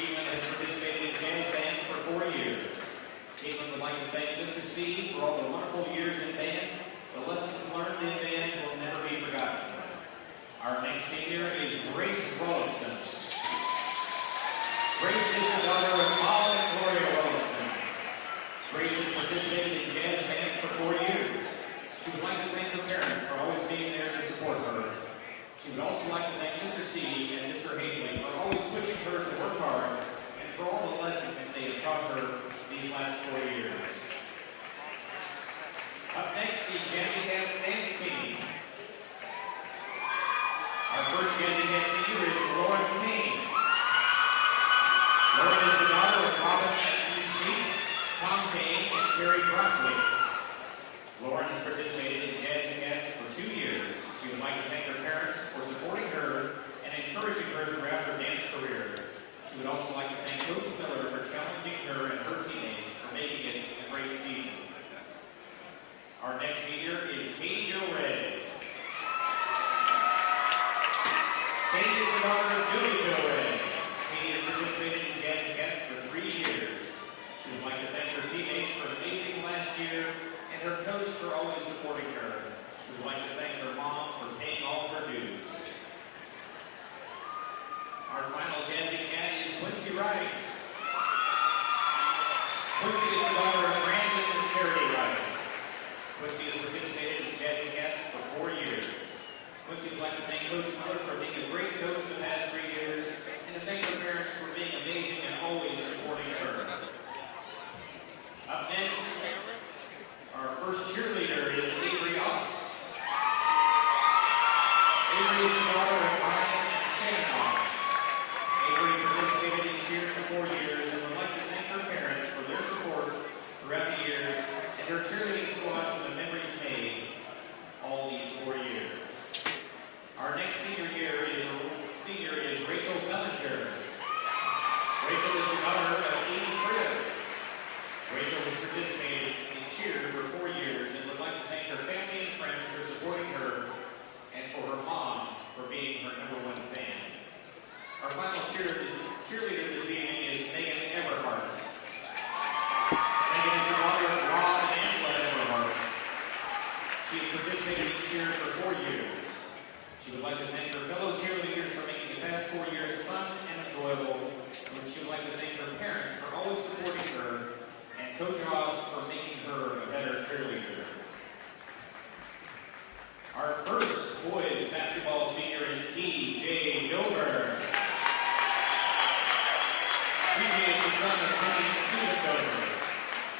Caitlin has participated in jazz band for 4 years. Caitlin would like to thank Mr. C for all the wonderful years in band. The lessons learned in band will never be forgotten. Our next senior is Grace Rollinson. Grace is the daughter of Paola and Gloria Rollinson. Grace has participated in jazz band for 4 years. She would like to thank her parents for always being there to support her. She would also like to thank Mr. C and Mr. Haley for always pushing her to work hard and for all the lessons they have taught her these last 4 years. Up next, the Jazzy Cats dance team. Our first Jazzy Cat senior is Lauren Kane. Lauren is the daughter of Robin and Keith Meeks, Tom Kane, and Terry Brunswick. Lauren has participated in Jazzy Cats for 2 years. She would like to thank her parents for supporting her and encouraging her throughout her dance career. She would also like to thank Coach Miller for challenging her and her teammates for making it a great season. Our next senior is Katie Jo Ray. Katie is the daughter of Julie Jo Ray. Katie has participated in Jazzy Cats for 3 years. She would like to thank her teammates for amazing last year and her coach for always supporting her. She would like to thank her mom for paying all her dues. Our final Jazzy Cat is Quincy Rice. Quincy is the daughter of Brandon and Charity Rice. Quincy has participated in Jazzy Cats for 4 years. Quincy would like to thank Coach Miller for being a great coach the past 3 years and to thank her parents for being amazing and always supporting her. Up next, our first cheerleader is Avery Oss. Avery is the daughter of Brian and Shannon Oss. Avery participated in cheer for 4 years and would like to thank her parents for their support throughout the years and her cheerleading squad for the memories made all these 4 years. Our next senior is Rachel Bellinger. Rachel is the daughter of Amy Cribb. Rachel has participated in cheer for 4 years and would like to thank her family and friends for supporting her and for her mom for being her #1 fan. Our final cheerleader this evening is Megan Everhart. Megan is the daughter of Rob and Angela Everhart. She has participated in cheer for 4 years. She would like to thank her fellow cheerleaders for making the past 4 years fun and enjoyable. And she would like to thank her parents for always supporting her and Coach Oz for making her a better cheerleader. Our first boys basketball senior is T.J. Dover. T.J. is the son of Tony and Stephen Dover.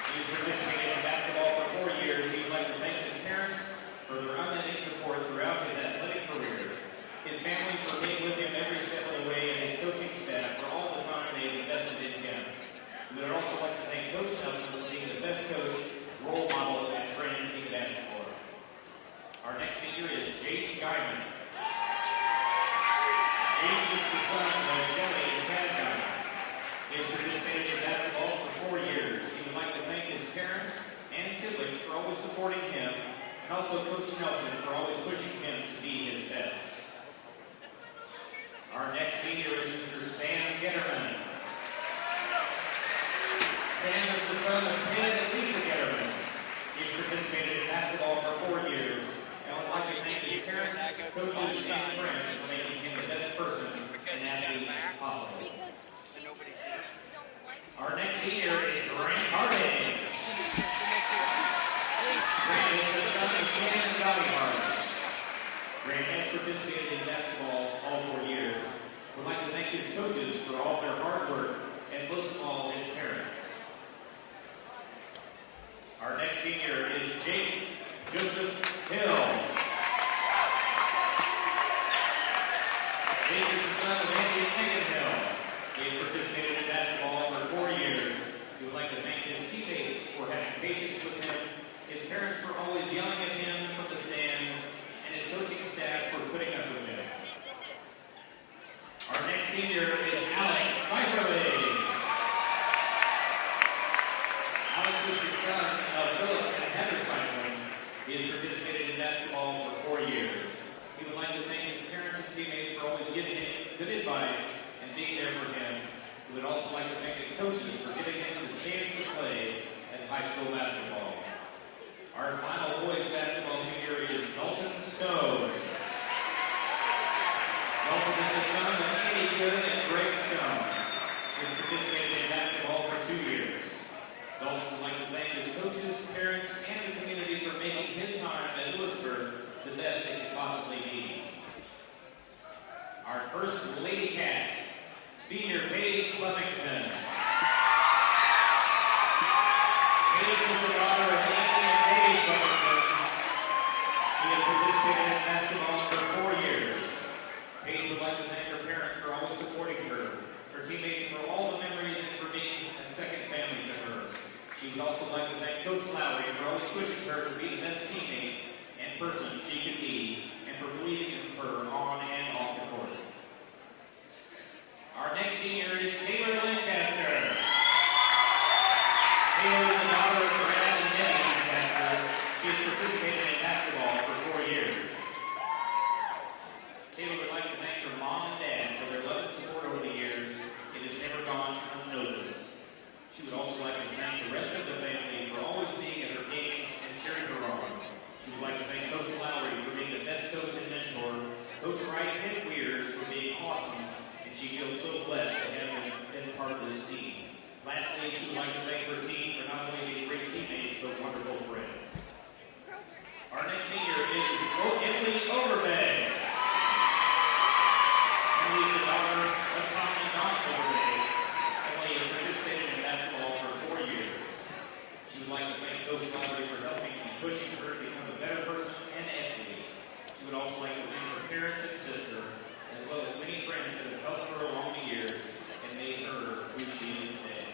He has participated in basketball for 4 years. He would like to thank his parents for their unending support throughout his athletic career, his family for being with him every step of the way, and his coaching staff for all the time they have invested in him. We would also like to thank Coach Nelson for being the best coach, role model, and friend he could ask for. Our next senior is Jace Guyman. Jace is the son of Shelly and Tad Guyman. He has participated in basketball for 4 years. He would like to thank his parents and siblings for always supporting him, and also Coach Nelson for always pushing him to be his best. Our next senior is Mr. Sam Getterman. Sam is the son of Ted and Lisa Getterman. He's participated in basketball for 4 years and would like to thank his parents, coaches, and friends for making him the best person and athlete possible. Our next senior is Grant Harding. Grant is the son of Ken and Dolly Harding. Grant has participated in basketball all 4 years. Would like to thank his coaches for all their hard work and most of all his parents. Our next senior is Jake Joseph Hill. Jake is the son of Andy and Megan Hill. He has participated in basketball for 4 years. He would like to thank his teammates for having patience with him, his parents for always yelling at him from the stands, and his coaching staff for putting up with him. Our next senior is Alex Cyberley. Alex is the son of Philip and Heather Cyberley. He has participated in basketball for 4 years. He would like to thank his parents and teammates for always giving him good advice and being there for him. We would also like to thank the coaches for giving him the chance to play at high school basketball. Our final boys basketball senior is Dalton Stone. Dalton is the son of Andy Good and Greg Stone. He has participated in basketball for 2 years. Dalton would like to thank his coaches, parents, and the community for making his time at Louisburg the best it could possibly be. Our first Lady Cat, senior Paige Lovington. Paige is the daughter of Andy and Gabe Lovington. She has participated in basketball for 4 years. Paige would like to thank her parents for always supporting her, her teammates for all the memories, and for being a second family to her. She would also like to thank Coach Lowry for always pushing her to be the best teammate and person she could be, and for believing in her on and off the court. Our next senior is Taylor Lancaster. Taylor is the daughter of Brad and Debbie Lancaster. She has participated in basketball for 4 years. Taylor would like to thank her mom and dad for their love and support over the years. It has never gone unnoticed. She would also like to thank the rest of the family for always being at her games and cheering her on. She would like to thank Coach Lowry for being the best coach and mentor, Coach Wright and Weirs for being awesome, and she feels so blessed to have been part of this team. Lastly, she would like to thank her team for not only being great teammates, but wonderful friends. Our next senior is Emily Overbay. Emily is the daughter of Tom and Don Overbay. Emily has participated in basketball for 4 years. She would like to thank Coach Lowry for helping and pushing her to become a better person and athlete. She would also like to thank her parents and sister, as well as many friends that have helped her along the years and made her who she is today.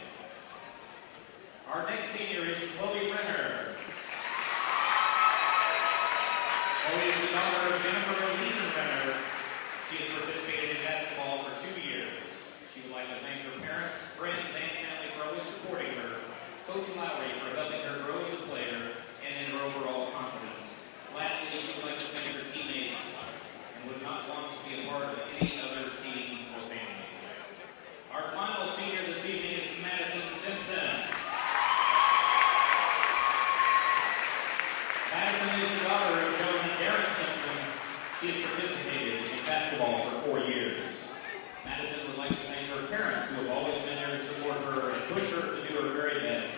Our next senior is Chloe Renner. Chloe is the daughter of Jennifer and Ethan Renner. She has participated in basketball for 2 years. She would like to thank her parents, friends, and family for always supporting her, Coach Lowry for helping her grow as a player, and in her overall confidence. Lastly, she would like to thank her teammates and would not want to be a part of any other team or family. Our final senior this evening is Madison Simpson. Madison is the daughter of Joe and Darren Simpson. She has participated in basketball for 4 years. Madison would like to thank her parents who have always been there to support her and push her to do her very best.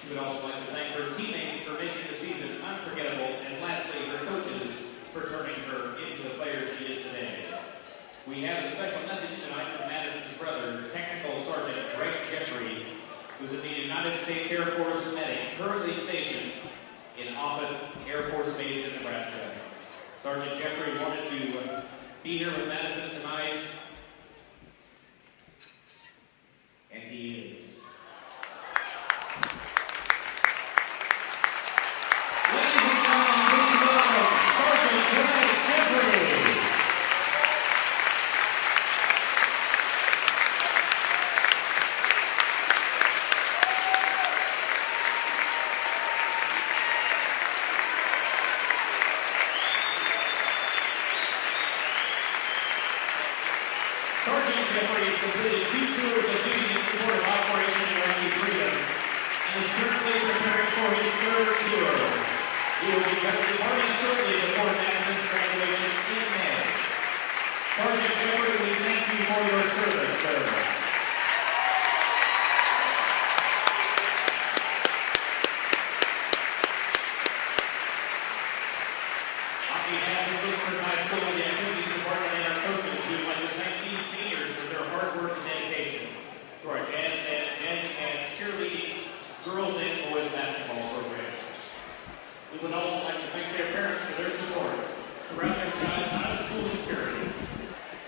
She would also like to thank her teammates for making the season unforgettable, and lastly, her coaches for turning her into the player she is today. We have a special message tonight from Madison's brother, Technical Sergeant Greg Jeffrey, who's in the United States Air Force medic, currently stationed in Offutt Air Force Base in Nebraska. Sergeant Jeffrey wanted to be here with Madison tonight, and he is. Ladies and gentlemen, please welcome Sergeant Greg Jeffrey. Sergeant Jeffrey has completed 2 tours of duty in support of Operation Iraqi Freedom and is currently preparing for his 3rd tour. He will be departing shortly before Madison's graduation in May. Sergeant Jeffrey, we thank you for your service, sir. On behalf of Louisburg High School and the Activities Department and our coaches, we would like to thank these seniors for their hard work and dedication to our Jazzy Cats cheerleading, girls and boys basketball programs. We would also like to thank their parents for their support throughout their child's high school experience.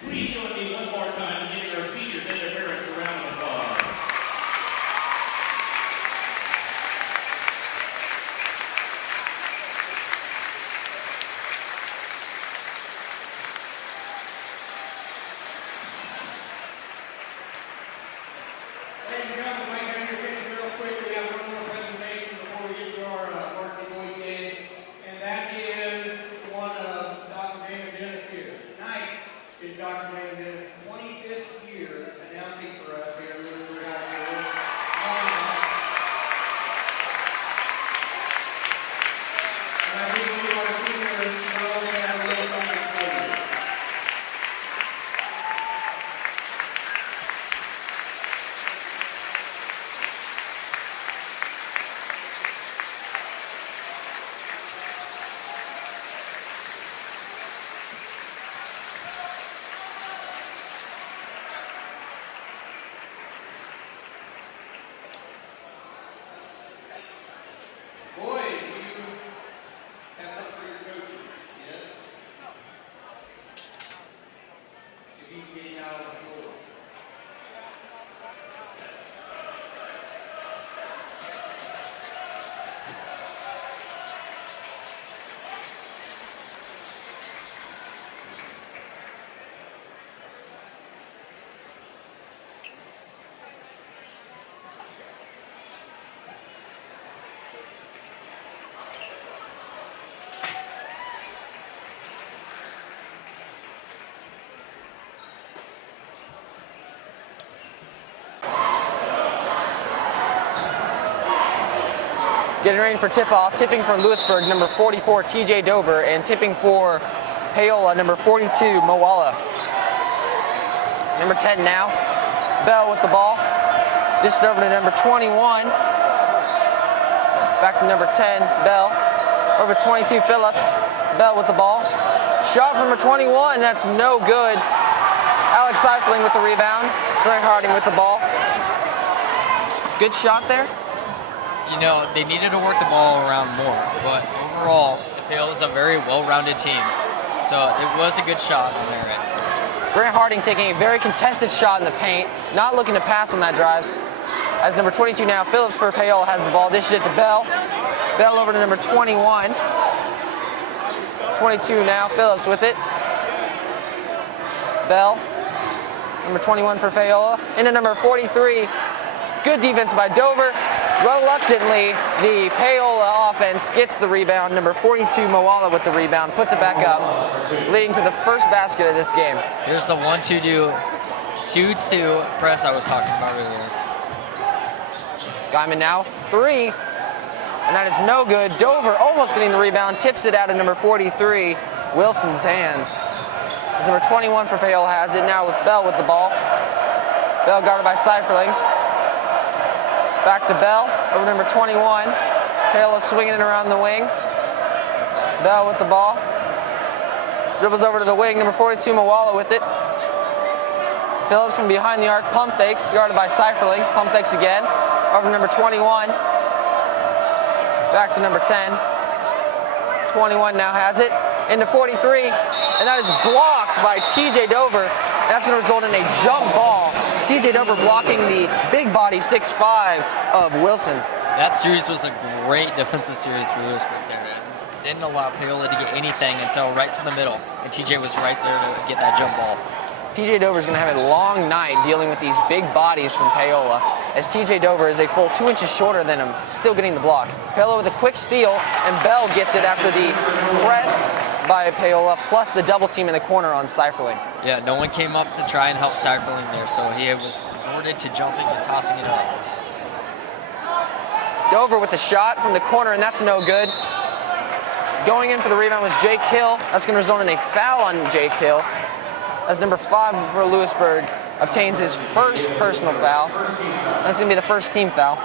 Please join me one Getting ready for tip-off. Tipping for Louisburg, number 44, TJ Dover, and tipping for Paola, number 42, Moala. Number 10 now. Bell with the ball. Dished over to number 21. Back to number 10, Bell. Over 22, Phillips. Bell with the ball. Shot from number 21, that's no good. Alex Seifling with the rebound. Grant Harding with the ball. Good shot there. You know, they needed to work the ball around more, but overall, Paola's a very well-rounded team. So it was a good shot on their end. Grant Harding taking a very contested shot in the paint, not looking to pass on that drive. As number 22 now, Phillips for Paola has the ball, dishes it to Bell. Bell over to number 21. 22 now, Phillips with it. Bell, number 21 for Paola. Into number 43, good defense by Dover. Reluctantly, the Paola offense gets the rebound. Number 42, Moala with the rebound, puts it back up, leading to the first basket of this game. Here's the 1-2 press I was talking about earlier. Guyman now, 3, and that is no good. Dover almost getting the rebound, tips it out of number 43, Wilson's hands. As number 21 for Paola has it, now with Bell with the ball. Bell guarded by Seifling. Back to Bell, over number 21. Paola swinging it around the wing. Bell with the ball. Dribbles over to the wing, number 42, Moala with it. Phillips from behind the arc, pump fakes, guarded by Seifling. Pump fakes again, over number 21. Back to number 10. 21 now has it, into 43, and that is blocked by TJ Dover. That's going to result in a jump ball. TJ Dover blocking the big body 6'5" of Wilson. That series was a great defensive series for Louisburg there. It didn't allow Paola to get anything until right to the middle, and TJ was right there to get that jump ball. TJ Dover is going to have a long night dealing with these big bodies from Paola, as TJ Dover is a full 2 inches shorter than him, still getting the block. Paola with a quick steal, and Bell gets it after the press by Paola, plus the double team in the corner on Seifling. Yeah, no one came up to try and help Seifling there, so he was resorted to jumping and tossing it up. Dover with the shot from the corner, and that's no good. Going in for the rebound was Jake Hill. That's going to result in a foul on Jake Hill, as number 5 for Louisburg obtains his first personal foul. That's going to be the first team foul.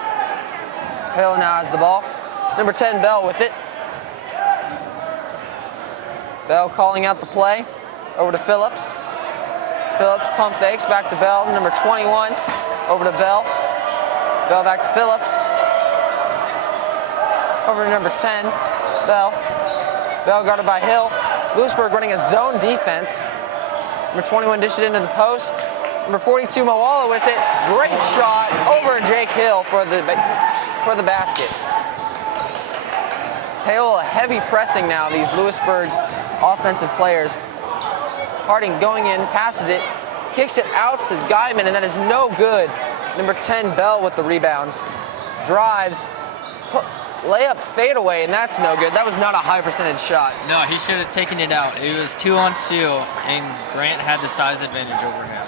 Paola now has the ball. Number 10, Bell with it. Bell calling out the play. Over to Phillips. Phillips pump fakes, back to Bell. Number 21, over to Bell. Bell back to Phillips. Over to number 10, Bell. Bell guarded by Hill. Louisburg running a zone defense. Number 21 dished it into the post. Number 42, Moala with it. Great shot over Jake Hill for the basket. Paola heavy pressing now, these Louisburg offensive players. Harding going in, passes it, kicks it out to Guyman, and that is no good. Number 10, Bell with the rebound. Drives, layup fadeaway, and that's no good. That was not a high percentage shot. No, he should have taken it out. It was 2-on-2, and Grant had the size advantage over him.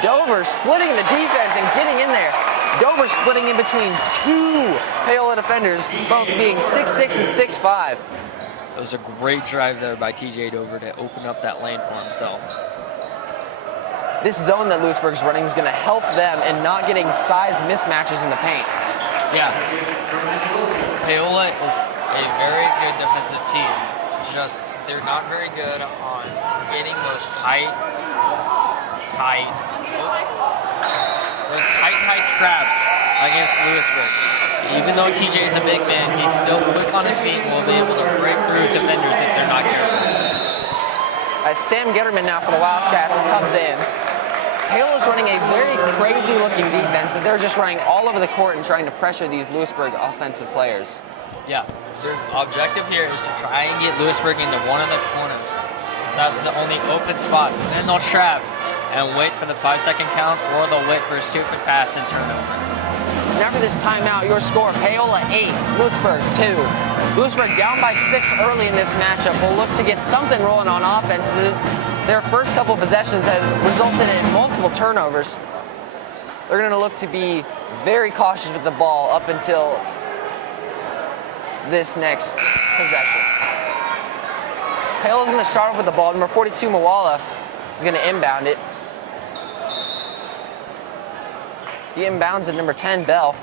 Dover splitting the defense and getting in there. Dover splitting in between 2 Paola defenders, both being 6'6" and 6'5". It was a great drive there by TJ Dover to open up that lane for himself. This zone that Louisburg's running is going to help them in not getting size mismatches in the paint. Yeah. Paola is a very good defensive team. Just, they're not very good on getting those tight traps against Louisburg. Even though TJ is a big man, he's still quick on his feet and will be able to break through defenders if they're not careful. As Sam Getterman now for the Wildcats comes in, Paola's running a very crazy-looking defense as they're just running all over the court and trying to pressure these Louisburg offensive players. Yeah, their objective here is to try and get Louisburg into one of the corners, since that's the only open spots. And then they'll trap and wait for the 5-second count, or they'll wait for a stupid pass and turnover. And after this timeout, your score, Paola 8, Louisburg 2. Louisburg down by 6 early in this matchup will look to get something rolling on offenses. Their first couple possessions have resulted in multiple turnovers. They're going to look to be very cautious with the ball up until this next possession. Paola's going to start off with the ball. Number 42, McLellan, is going to inbound it. He inbounds at number 10, Bell.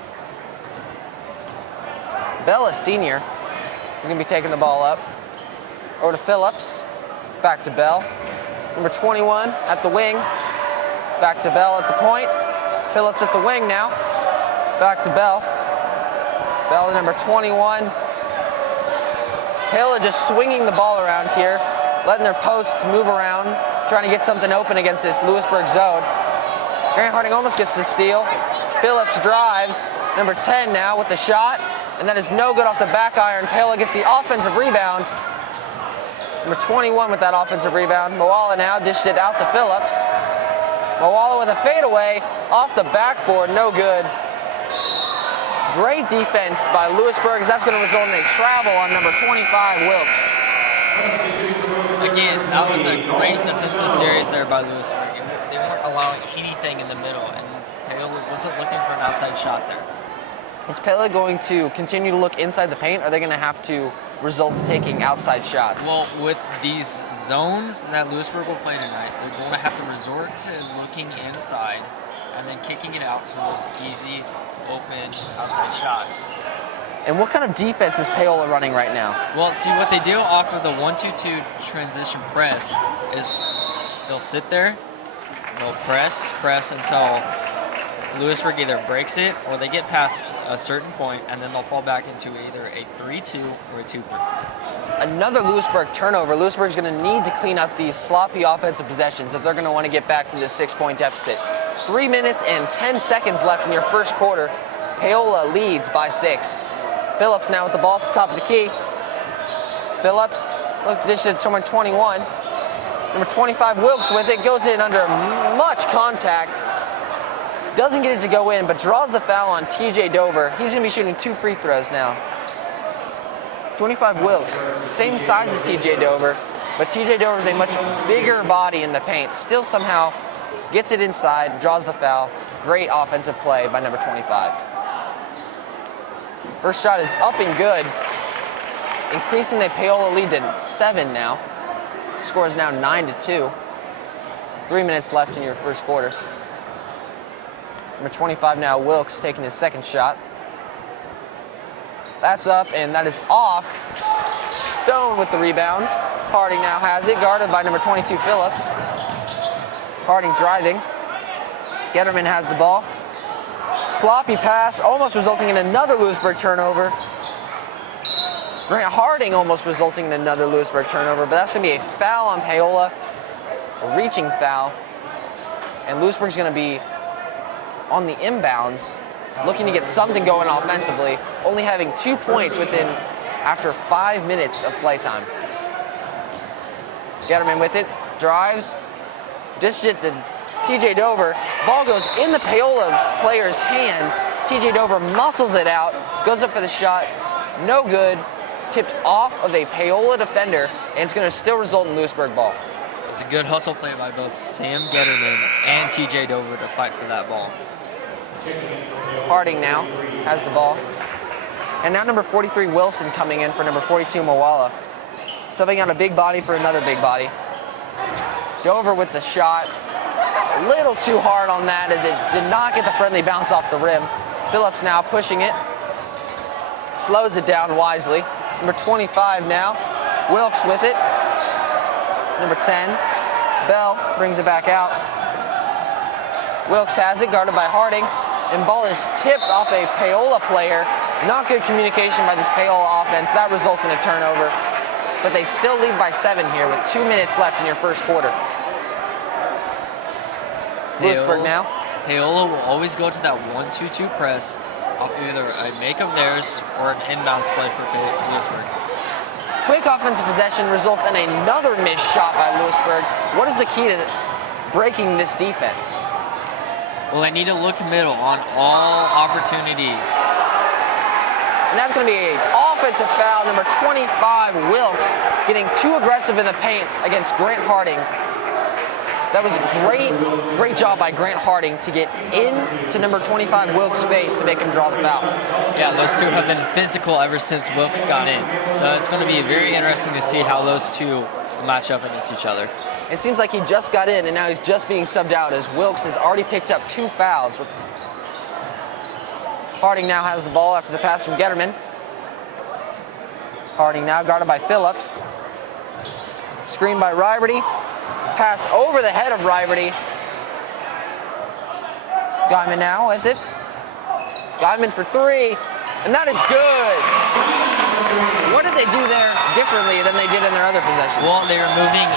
Bell, a senior, is going to be taking the ball up. Over to Phillips. Back to Bell. Number 21 at the wing. Back to Bell at the point. Phillips at the wing now. Back to Bell. Bell to number 21. Paola just swinging the ball around here, letting their posts move around, trying to get something open against this Louisburg zone. Grant Harding almost gets the steal. Phillips drives. Number 10 now with the shot, and that is no good off the back iron. Paola gets the offensive rebound. Number 21 with that offensive rebound. McLellan now dished it out to Phillips. McLellan with a fadeaway off the backboard, no good. Great defense by Louisburg, as that's going to result in a travel on number 25, Wilkes. Again, that was a great defensive series there by Louisburg. They weren't allowing anything in the middle, and Paola wasn't looking for an outside shot there. Is Paola going to continue to look inside the paint, or are they going to have to results taking outside shots? Well, with these zones that Louisburg will play tonight, they're going to have to resort to looking inside and then kicking it out for those easy, open, outside shots. And what kind of defense is Paola running right now? Well, see, what they do off of the 1-2-2 transition press is they'll sit there, they'll press until Louisburg either breaks it or they get past a certain point, and then they'll fall back into either a 3-2 or a 2-3. Another Louisburg turnover. Louisburg's going to need to clean up these sloppy offensive possessions if they're going to want to get back from this 6-point deficit. 3 minutes and 10 seconds left in your first quarter. Paola leads by 6. Phillips now with the ball at the top of the key. Phillips, look, this is number 21. Number 25, Wilkes with it, goes in under much contact. Doesn't get it to go in, but draws the foul on TJ Dover. He's going to be shooting 2 free throws now. 25 Wilkes, same size as TJ Dover, but TJ Dover is a much bigger body in the paint. Still somehow gets it inside, draws the foul. Great offensive play by number 25. First shot is up and good, increasing the Paola lead to 7 now. Score is now 9-2. 3 minutes left in your first quarter. Number 25 now, Wilkes, taking his second shot. That's up, and that is off. Stone with the rebound. Harding now has it, guarded by number 22, Phillips. Harding driving. Getterman has the ball. Sloppy pass, almost resulting in another Louisburg turnover. Grant Harding almost resulting in another Louisburg turnover, but that's going to be a foul on Paola, a reaching foul. And Louisburg's going to be on the inbounds, looking to get something going offensively, only having 2 points after 5 minutes of playtime. Getterman with it, drives, dishes it to TJ Dover. Ball goes in the Paola player's hands. TJ Dover muscles it out, goes up for the shot, no good, tipped off of a Paola defender, and it's going to still result in Louisburg ball. It's a good hustle play by both Sam Getterman and TJ Dover to fight for that ball. Harding now has the ball. And now number 43, Wilson, coming in for number 42, McLellan. Subbing out a big body for another big body. Dover with the shot. A little too hard on that as it did not get the friendly bounce off the rim. Phillips now pushing it. Slows it down wisely. Number 25 now. Wilkes with it. Number 10. Bell brings it back out. Wilkes has it, guarded by Harding. And ball is tipped off a Paola player. Not good communication by this Paola offense. That results in a turnover. But they still lead by 7 here with 2 minutes left in your first quarter. Louisburg now. Paola will always go to that 1-2-2 press off either a make of theirs or an inbounds play for Louisburg. Quick offensive possession results in another missed shot by Louisburg. What is the key to breaking this defense? Well, they need to look middle on all opportunities. And that's going to be an offensive foul. Number 25, Wilkes, getting too aggressive in the paint against Grant Harding. That was great job by Grant Harding to get into number 25 Wilkes' face to make him draw the foul. Yeah, those two have been physical ever since Wilkes got in. So it's going to be very interesting to see how those two match up against each other. It seems like he just got in and now he's just being subbed out as Wilkes has already picked up 2 fouls. Harding now has the ball after the pass from Getterman. Harding now guarded by Phillips. Screen by Riberty. Pass over the head of Riberty. Guyman now with it. Guyman for 3, and that is good. What did they do there differently than they did in their other possessions? Well, they were moving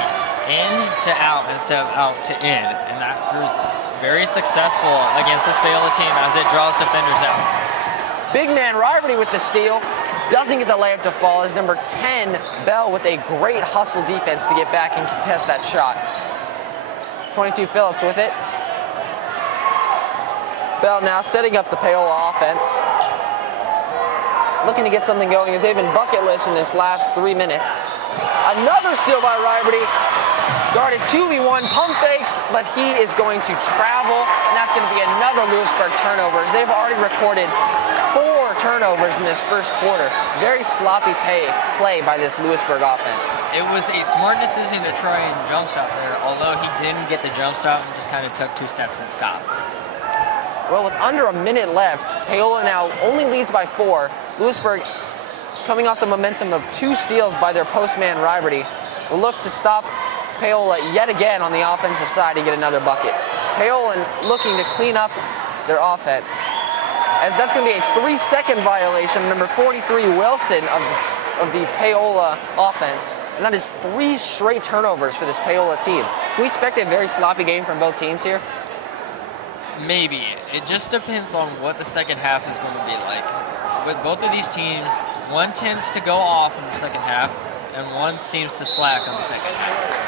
in to out instead of out to in, and that was very successful against this Paola team as it draws defenders out. Big man Riberty with the steal. Doesn't get the layup to fall as number 10, Bell, with a great hustle defense to get back and contest that shot. 22 Phillips with it. Bell now setting up the Paola offense. Looking to get something going as they've been bucketless in this last 3 minutes. Another steal by Riberty. Guarded 2v1, pump fakes, but he is going to travel, and that's going to be another Louisburg turnover as they've already recorded 4 turnovers in this first quarter. Very sloppy play by this Louisburg offense. It was a smart decision to try and jump shot there, although he didn't get the jump shot and just kind of took 2 steps and stopped. Well, with under a minute left, Paola now only leads by 4. Louisburg, coming off the momentum of 2 steals by their postman Riberty, will look to stop Paola yet again on the offensive side to get another bucket. Paola looking to clean up their offense, as that's going to be a 3-second violation, number 43 Wilson of the Paola offense, and that is 3 straight turnovers for this Paola team. Can we expect a very sloppy game from both teams here? Maybe. It just depends on what the second half is going to be like. With both of these teams, one tends to go off in the second half, and one seems to slack on the second half.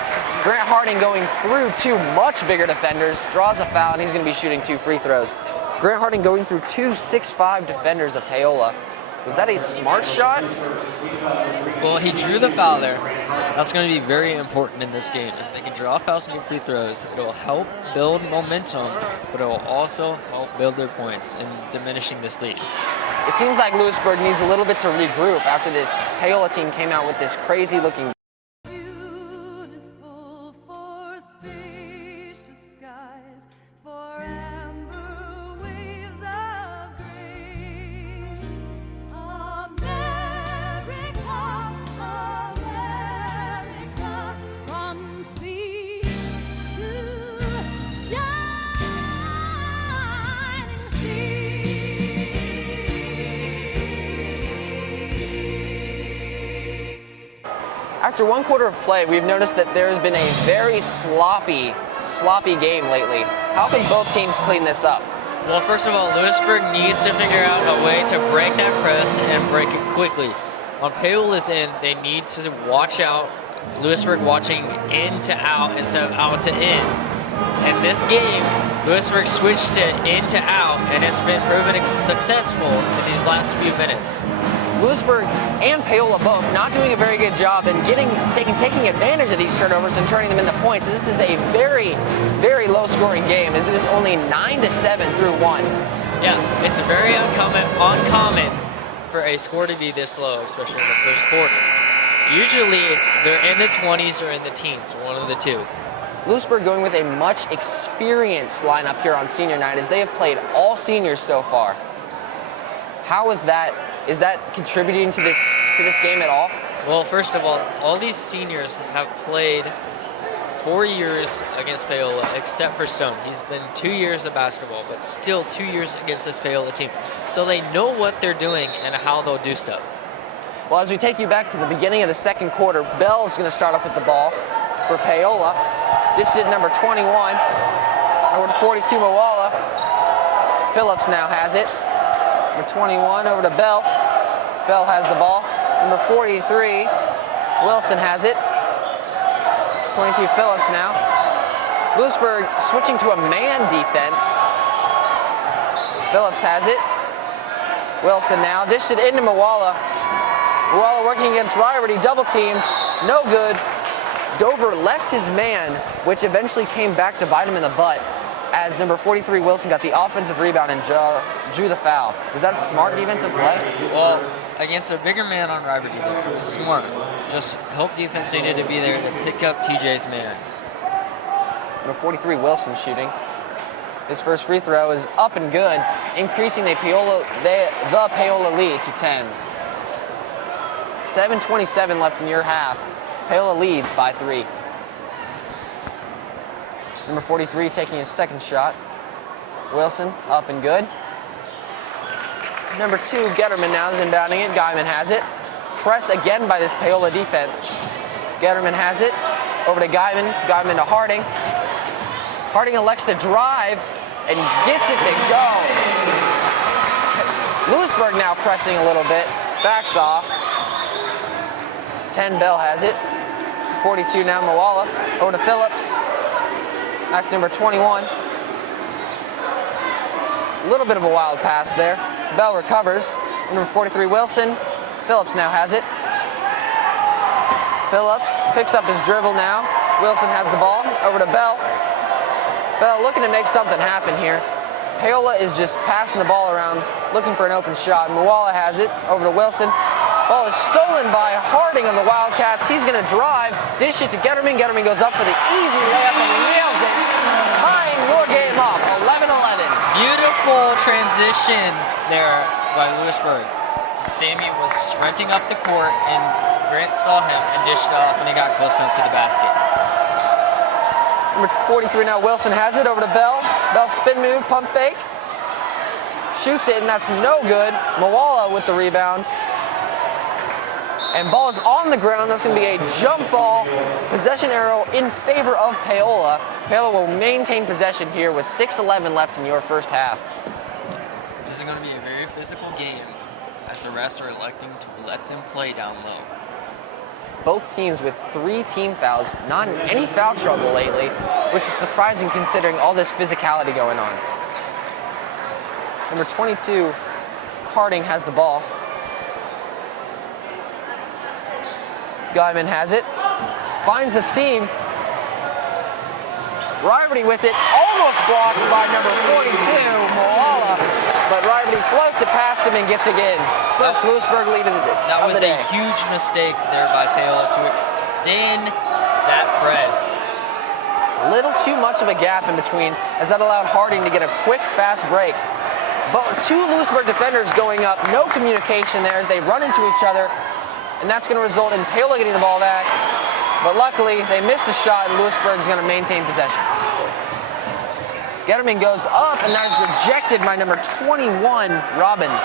Grant Harding going through 2 much bigger defenders, draws a foul, and he's going to be shooting 2 free throws. Grant Harding going through 2 6'5" defenders of Paola. Was that a smart shot? Well, he drew the foul there. That's going to be very important in this game. If they can draw fouls and get free throws, it will help build momentum, but it will also help build their points in diminishing this lead. It seems like Louisburg needs a little bit to regroup after this Paola team came out with this crazy-looking. Beautiful for spacious skies, for amber waves of grain. America, America, from sea to shining sea. After 1 quarter of play, we've noticed that there has been a very sloppy game lately. How can both teams clean this up? Well, first of all, Louisburg needs to figure out a way to break that press and break it quickly. On Paola's end, they need to watch out. Louisburg watching in to out instead of out to in. In this game, Louisburg switched to in to out, and it's been proven successful in these last few minutes. Lewisburg and Paola both not doing a very good job in taking advantage of these turnovers and turning them into points. This is a very, very low-scoring game, as it is only 9-7 through 1. Yeah, it's very uncommon for a score to be this low, especially in the first quarter. Usually, they're in the 20s or in the teens, one of the two. Lewisburg going with a much experienced lineup here on senior night, as they have played all seniors so far. How is that? Is that contributing to this game at all? Well, first of all these seniors have played 4 years against Paola, except for Stone. He's been 2 years of basketball, but still 2 years against this Paola team. So they know what they're doing and how they'll do stuff. Well, as we take you back to the beginning of the second quarter, Bell's going to start off with the ball for Paola. This is number 21. Over to 42, Mawala. Phillips now has it. Number 21 over to Bell. Bell has the ball. Number 43, Wilson has it. 22 Phillips now. Lewisburg switching to a man defense. Phillips has it. Wilson now dished it into Mawala. Mawala working against Riberty, double teamed, no good. Dover left his man, which eventually came back to bite him in the butt, as number 43 Wilson got the offensive rebound and drew the foul. Was that a smart defensive play? Well, against a bigger man on Rivalry, it was smart. Just hope defense needed to be there to pick up TJ's man. Number 43 Wilson shooting. His first free throw is up and good, increasing the Paola lead to 10. 7:27 left in your half. Paola leads by 3. Number 43 taking his second shot. Wilson up and good. Number 2 Getterman now is inbounding it. Guyman has it. Press again by this Paola defense. Getterman has it. Over to Guyman. Guyman to Harding. Harding elects to drive and gets it to go. Louisburg now pressing a little bit. Backs off. 10 Bell has it. 42 now McLellan. Over to Phillips. Back to number 21. A little bit of a wild pass there. Bell recovers. Number 43 Wilson. Phillips now has it. Phillips picks up his dribble now. Wilson has the ball. Over to Bell. Bell looking to make something happen here. Paola is just passing the ball around, looking for an open shot. McLellan has it. Over to Wilson. Ball is stolen by Harding of the Wildcats. He's going to drive, dish it to Getterman. Getterman goes up for the easy layup and nails it, tying your game up, 11-11. Beautiful transition there by Louisburg. Sammy was sprinting up the court, and Grant saw him and dished it off, and he got close enough to the basket. Number 43 now, Wilson has it. Over to Bell. Bell spin move, pump fake. Shoots it, and that's no good. McLellan with the rebound. And ball is on the ground. That's going to be a jump ball. Possession arrow in favor of Paola. Paola will maintain possession here with 6:11 left in your first half. This is going to be a very physical game, as the refs are electing to let them play down low. Both teams with 3 team fouls, not in any foul trouble lately, which is surprising considering all this physicality going on. Number 22, Harding has the ball. Guyman has it, finds the seam. Rivalry with it, almost blocked by number 42, McLellan, but Rivalry floats it past him and gets it in. First Louisburg lead of the day. That was a huge mistake there by Paola to extend that press. A little too much of a gap in between, as that allowed Harding to get a quick, fast break. But 2 Louisburg defenders going up, no communication there as they run into each other, and that's going to result in Paola getting the ball back. But luckily, they missed the shot, and Louisburg is going to maintain possession. Getterman goes up, and that is rejected by number 21, Robbins.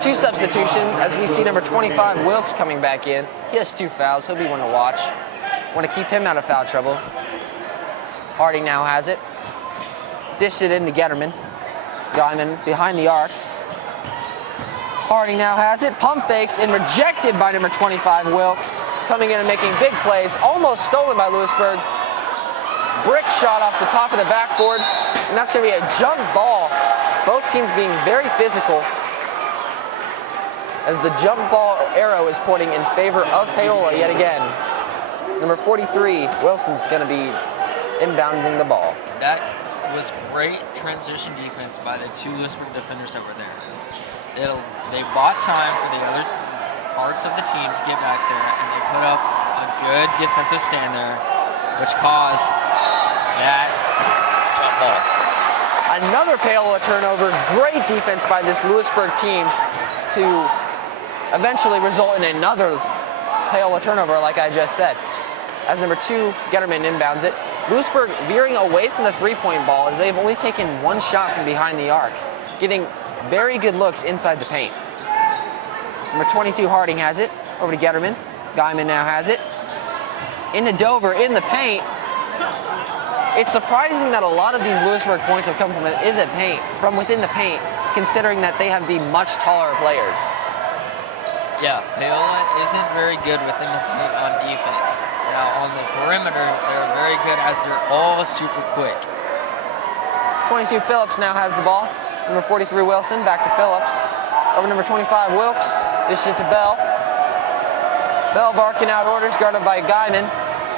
Two substitutions as we see number 25, Wilkes, coming back in. He has 2 fouls. He'll be one to watch. Want to keep him out of foul trouble. Harding now has it. Dished it into Getterman. Guyman behind the arc. Harding now has it. Pump fakes and rejected by number 25, Wilkes. Coming in and making big plays. Almost stolen by Louisburg. Brick shot off the top of the backboard. And that's going to be a jump ball. Both teams being very physical, as the jump ball arrow is pointing in favor of Paola yet again. Number 43, Wilson's going to be inbounding the ball. That was great transition defense by the 2 Louisburg defenders that were there. They bought time for the other parts of the team to get back there, and they put up a good defensive stand there, which caused that jump ball. Another Paola turnover. Great defense by this Louisburg team to eventually result in another Paola turnover, like I just said. As number 2, Getterman inbounds it. Louisburg veering away from the 3-point ball as they've only taken 1 shot from behind the arc, getting very good looks inside the paint. Number 22, Harding has it. Over to Getterman. Guyman now has it. Into Dover in the paint. It's surprising that a lot of these Louisburg points have come from within the paint, considering that they have the much taller players. Yeah, Paola isn't very good within the paint on defense. Now on the perimeter, they're very good as they're all super quick. 22 Phillips now has the ball. Number 43 Wilson back to Phillips. Over number 25, Wilkes. This shit to Bell. Bell barking out orders, guarded by Guyman.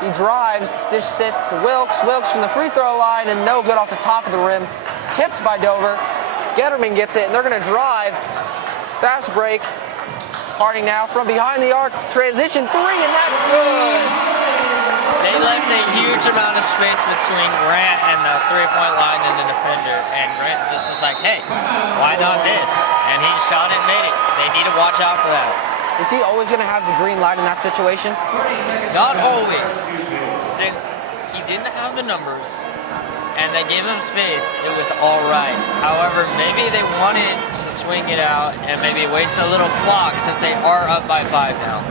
He drives, dish it to Wilkes. Wilkes from the free throw line and no good off the top of the rim. Tipped by Dover. Getterman gets it and they're gonna drive. Fast break. Harding now from behind the arc. Transition three and that's good. They left a huge amount of space between Grant and the three-point line and the defender. And Grant just was like, hey, why not this? And he shot it and made it. They need to watch out for that. Is he always going to have the green light in that situation? Not always. Since he didn't have the numbers and they gave him space, it was all right. However, maybe they wanted to swing it out and maybe waste a little clock since they are up by 5 now.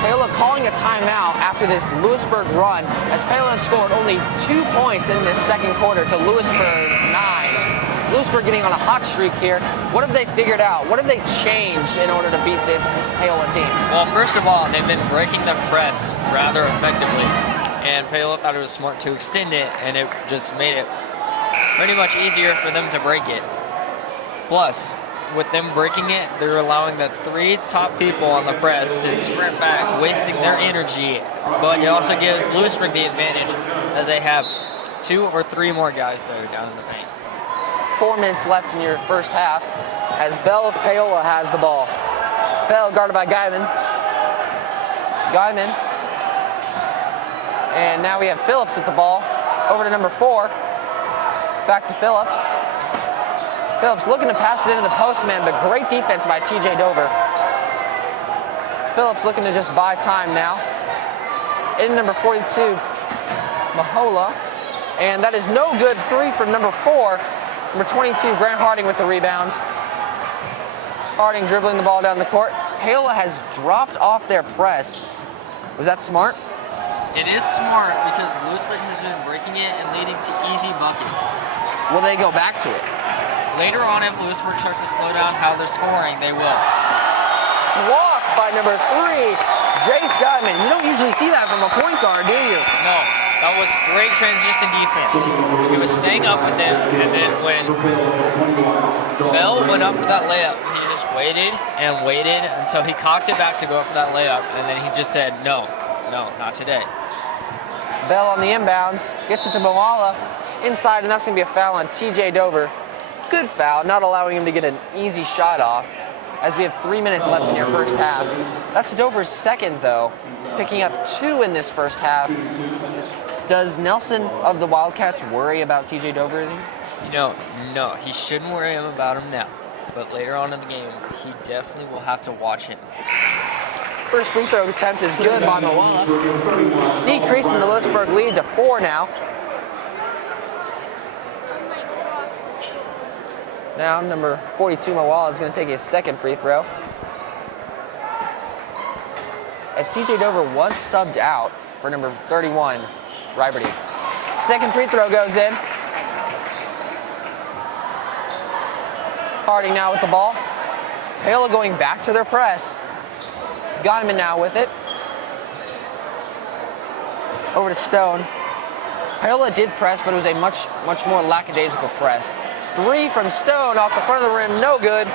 Paola calling a timeout after this Louisburg run, as Paola scored only 2 points in this second quarter to Louisburg's 9. Louisburg getting on a hot streak here. What have they figured out? What have they changed in order to beat this Paola team? Well, first of all, they've been breaking the press rather effectively, and Paola thought it was smart to extend it, and it just made it pretty much easier for them to break it. Plus, with them breaking it, they're allowing the 3 top people on the press to sprint back, wasting their energy. But it also gives Louisburg the advantage as they have 2 or 3 more guys there down in the paint. 4 minutes left in your first half as Bell of Paola has the ball. Bell guarded by Guyman. Guyman. And now we have Phillips with the ball. Over to number 4. Back to Phillips. Phillips looking to pass it into the post man, but great defense by TJ Dover. Phillips looking to just buy time now. In number 42, Mahola. And that is no good. 3 from number 4. Number 22, Grant Harding with the rebound. Harding dribbling the ball down the court. Paola has dropped off their press. Was that smart? It is smart because Louisburg has been breaking it and leading to easy buckets. Will they go back to it? Later on, if Louisburg starts to slow down how they're scoring, they will. Block by number 3, Jace Guyman. You don't usually see that from a point guard, do you? No, that was great transition defense. He was staying up with them, and then when Bell went up for that layup, he just waited and waited until he cocked it back to go up for that layup, and then he just said, no, not today. Bell on the inbounds, gets it to Moala inside, and that's going to be a foul on TJ Dover. Good foul, not allowing him to get an easy shot off, as we have 3 minutes left in your first half. That's Dover's second, though, picking up 2 in this first half. Does Nelson of the Wildcats worry about TJ Dover? No, he shouldn't worry about him now. But later on in the game, he definitely will have to watch him. First free throw attempt is good by Moala. Decreasing the Louisburg lead to 4 now. Now number 42, Moala, is going to take his second free throw. As TJ Dover was subbed out for number 31, Riberty. Second free throw goes in. Harding now with the ball. Paola going back to their press. Guyman now with it. Over to Stone. Paola did press, but it was a much more lackadaisical press. 3 from Stone off the front of the rim, no good.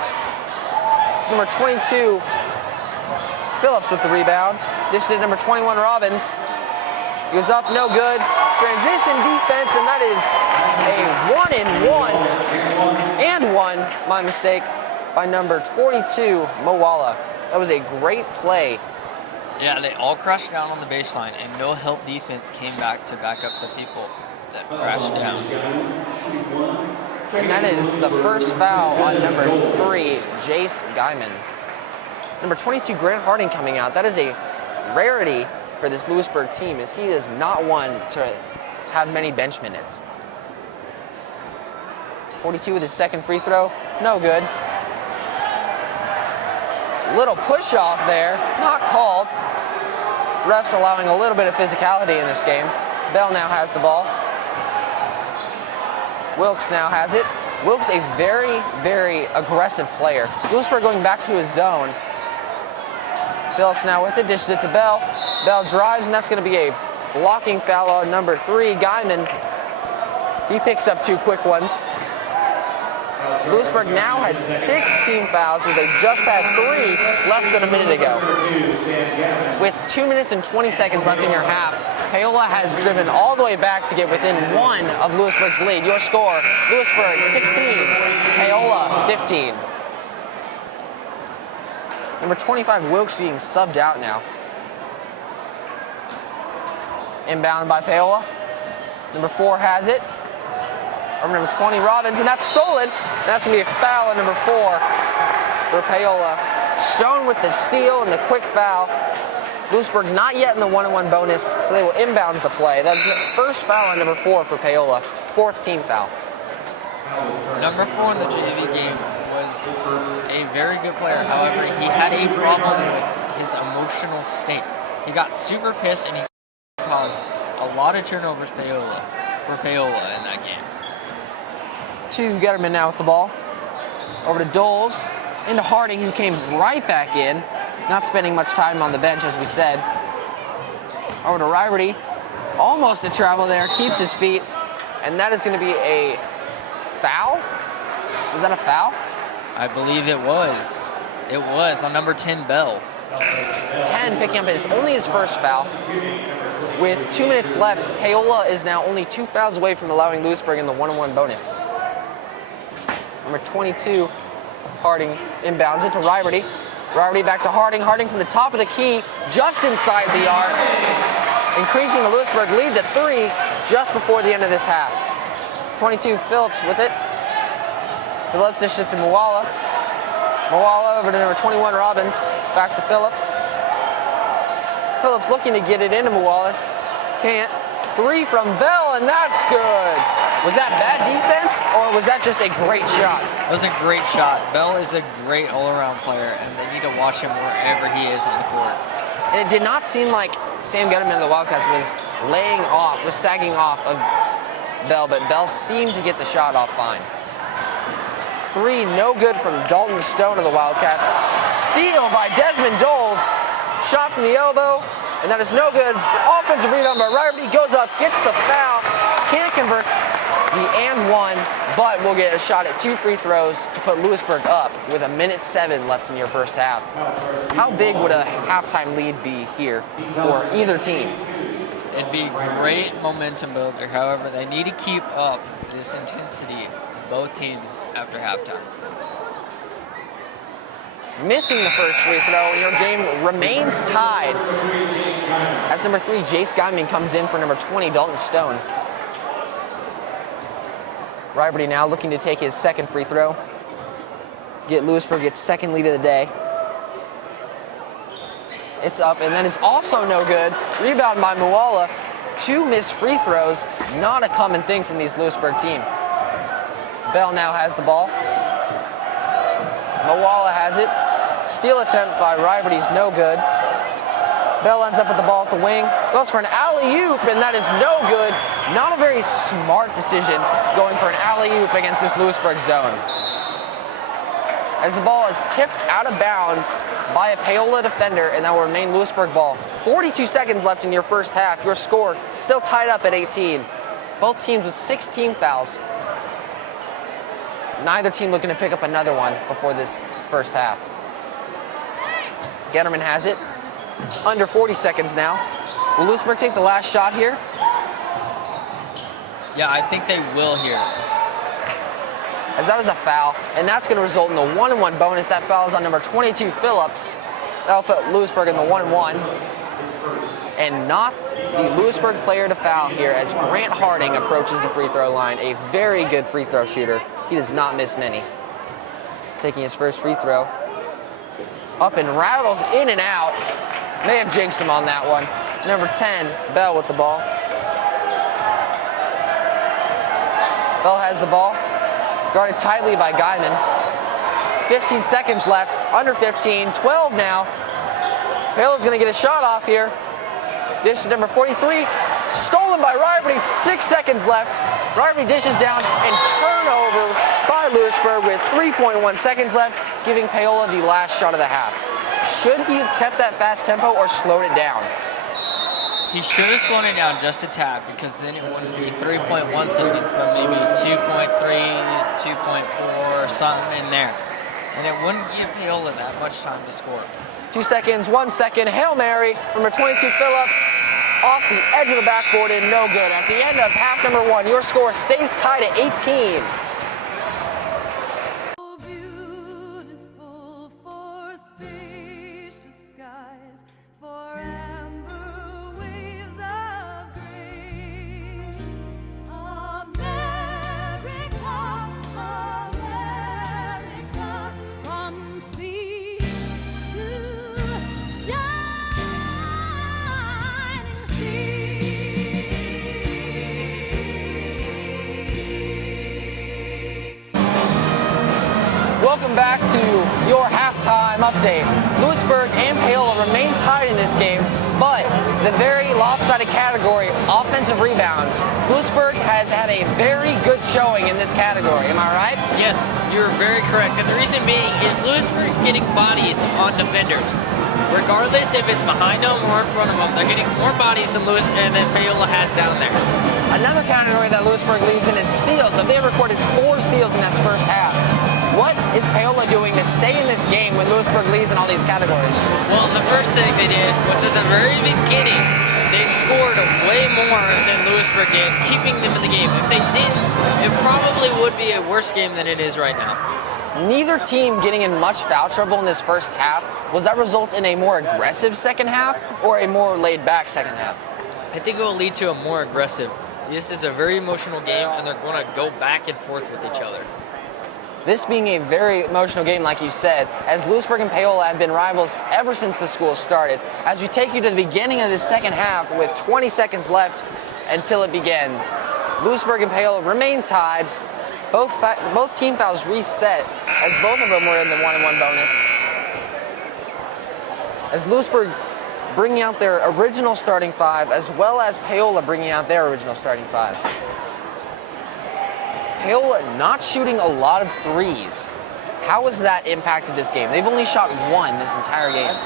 Number 22, Phillips with the rebound. This is number 21, Robbins. Goes up, no good. Transition defense, and that is a 1-and-1, my mistake, by number 42, Moala. That was a great play. Yeah, they all crashed down on the baseline, and no help defense came back to back up the people that crashed down. And that is the first foul on number 3, Jace Guyman. Number 22, Grant Harding coming out. That is a rarity for this Louisburg team, as he is not one to have many bench minutes. 42 with his second free throw, no good. Little push off there, not called. Refs allowing a little bit of physicality in this game. Bell now has the ball. Wilkes now has it. Wilkes, a very, very aggressive player. Louisburg going back to his zone. Phillips now with it, dishes it to Bell. Bell drives, and that's going to be a blocking foul on number 3, Guyman. He picks up 2 quick ones. Lewisburg now has 16 fouls as they just had 3 less than a minute ago. With 2 minutes and 20 seconds left in your half, Paola has driven all the way back to get within 1 of Lewisburg's lead. Your score, Lewisburg 16, Paola 15. Number 25, Wilkes being subbed out now. Inbound by Paola. Number 4 has it. Over number 20, Robbins, and that's stolen. And that's going to be a foul at number 4 for Paola. Stone with the steal and the quick foul. Louisburg not yet in the 1-on-1 bonus, so they will inbounds the play. That's the first foul on number 4 for Paola. 4th team foul. Number 4 in the JV game was a very good player. However, he had a problem with his emotional state. He got super pissed and he caused a lot of turnovers for Paola in that game. 2 Getterman now with the ball. Over to Doles. Into Harding, who came right back in. Not spending much time on the bench, as we said. Over to Riverty. Almost a travel there. Keeps his feet. And that is going to be a foul? Was that a foul? I believe it was. It was on number 10, Bell. 10 picking up only his first foul. With 2 minutes left, Paola is now only 2 fouls away from allowing Louisburg in the 1-on-1 bonus. Number 22, Harding inbounds it to Riverty. Riverty back to Harding. Harding from the top of the key, just inside the arc. Increasing the Louisburg lead to 3 just before the end of this half. 22, Phillips with it. Phillips dished it to Mwala. Mwala over to number 21, Robbins. Back to Phillips. Phillips looking to get it into Mwala. Can't. 3 from Bell, and that's good. Was that bad defense, or was that just a great shot? It was a great shot. Bell is a great all-around player, and they need to watch him wherever he is on the court. And it did not seem like Sam Getterman of the Wildcats was sagging off of Bell, but Bell seemed to get the shot off fine. 3, no good from Dalton Stone of the Wildcats. Steal by Desmond Doles. Shot from the elbow, and that is no good. Offensive rebound by Riverty, goes up, gets the foul, can't convert the and 1, but will get a shot at 2 free throws to put Louisburg up with 1:07 left in your first half. How big would a halftime lead be here for either team? It'd be a great momentum builder. However, they need to keep up this intensity, both teams, after halftime. Missing the first free throw, and your game remains tied. As number 3, Jace Guyman comes in for number 20, Dalton Stone. Riverty now looking to take his second free throw. Get Louisburg its second lead of the day. It's up, and that is also no good. Rebound by Mwala. 2 missed free throws. Not a common thing from these Louisburg team. Bell now has the ball. Mwala has it. Steal attempt by Riverty is no good. Bell ends up with the ball at the wing. Goes for an alley-oop, and that is no good. Not a very smart decision going for an alley-oop against this Lewisburg zone. As the ball is tipped out of bounds by a Paola defender, and that will remain Lewisburg ball. 42 seconds left in your first half. Your score still tied up at 18. Both teams with 16 fouls. Neither team looking to pick up another one before this first half. Getterman has it. Under 40 seconds now. Will Louisburg take the last shot here? Yeah, I think they will here. As that was a foul, and that's going to result in the 1-on-1 bonus. That foul is on number 22, Phillips. That'll put Louisburg in the 1-on-1. And not the Louisburg player to foul here as Grant Harding approaches the free throw line. A very good free throw shooter. He does not miss many. Taking his first free throw. Up and rattles in and out. May have jinxed him on that one. Number 10, Bell with the ball. Bell has the ball. Guarded tightly by Guyman. 15 seconds left. Under 15. 12 now. Paola's going to get a shot off here. Dish to number 43. Stolen by Riverty. 6 seconds left. Riverty dishes down and turnover by Louisburg with 3.1 seconds left, giving Paola the last shot of the half. Should he have kept that fast tempo or slowed it down? He should have slowed it down just a tad because then it wouldn't be 3.1 seconds, but maybe 2.3, 2.4, something in there. And it wouldn't give Paola that much time to score. 2 seconds, 1 second. Hail Mary, number 22 Phillips, off the edge of the backboard and no good. At the end of half number 1, your score stays tied at 18. So beautiful for spacious skies, for amber waves of grain. America, America, from sea to shining sea. Welcome back to your halftime update. Louisburg and Paola remain tied in this game, but the very lopsided category, offensive rebounds, Louisburg has had a very good showing in this category. Am I right? Yes, you're very correct. And the reason being is Louisburg's getting bodies on defenders. Regardless if it's behind them or in front of them, they're getting more bodies than Paola has down there. Another category that Louisburg leads in is steals. So they recorded 4 steals in this first half. What is Paola doing to stay in this game when Louisburg leads in all these categories? Well, the first thing they did was at the very beginning, they scored way more than Louisburg did, keeping them in the game. If they didn't, it probably would be a worse game than it is right now. Neither team getting in much foul trouble in this first half. Was that result in a more aggressive second half or a more laid-back second half? I think it will lead to a more aggressive. This is a very emotional game, and they're going to go back and forth with each other. This being a very emotional game, like you said, as Louisburg and Paola have been rivals ever since the school started. As we take you to the beginning of the second half with 20 seconds left until it begins. Louisburg and Paola remain tied. Both team fouls reset as both of them were in the 1-and-1 bonus. As Louisburg bringing out their original starting 5 as well as Paola bringing out their original starting 5. Paola not shooting a lot of threes. How has that impacted this game? They've only shot 1 this entire game.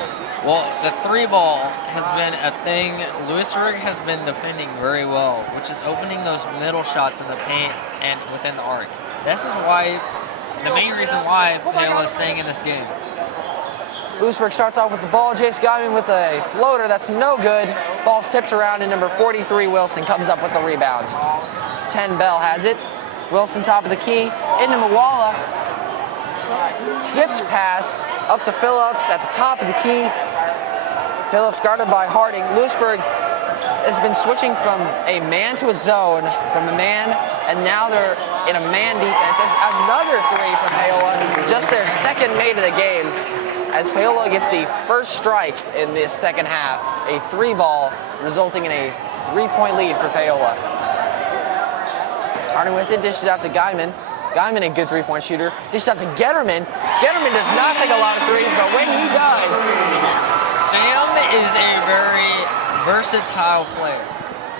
Well, the 3-ball has been a thing Louisburg has been defending very well, which is opening those middle shots in the paint and within the arc. This is why, the main reason why Paola is staying in this game. Louisburg starts off with the ball. Jace Guyman with a floater that's no good. Ball's tipped around and number 43 Wilson comes up with the rebound. 10 Bell has it. Wilson top of the key, into McLellan. Tipped pass up to Phillips at the top of the key. Phillips guarded by Harding. Louisburg has been switching from a man to a zone, from a man, and now they're in a man defense. That's another 3 for Paola, just their second made of the game. As Paola gets the first strike in this second half, a 3-ball resulting in a 3-point lead for Paola. Harding with it, dishes out to Guyman. Guyman, a good 3-point shooter. Dishes out to Getterman. Getterman does not take a lot of threes, but when he does... Sam is a very versatile player.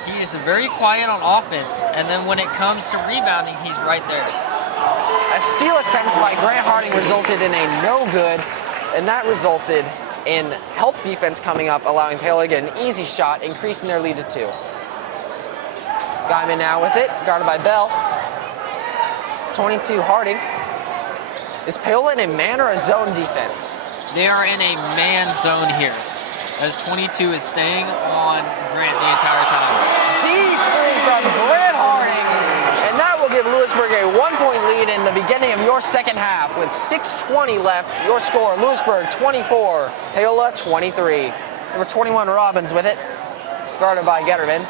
He is very quiet on offense, and then when it comes to rebounding, he's right there. A steal attempt by Grant Harding resulted in a no good, and that resulted in help defense coming up, allowing Paola to get an easy shot, increasing their lead to 2. Guyman now with it, guarded by Bell. 22 Harding. Is Paola in a man or a zone defense? They are in a man zone here, as 22 is staying on Grant the entire time. Deep 3 from Grant Harding, and that will give Louisburg a 1-point lead in the beginning of your second half with 6:20 left. Your score, Louisburg 24, Paola 23. Number 21 Robbins with it, guarded by Getterman.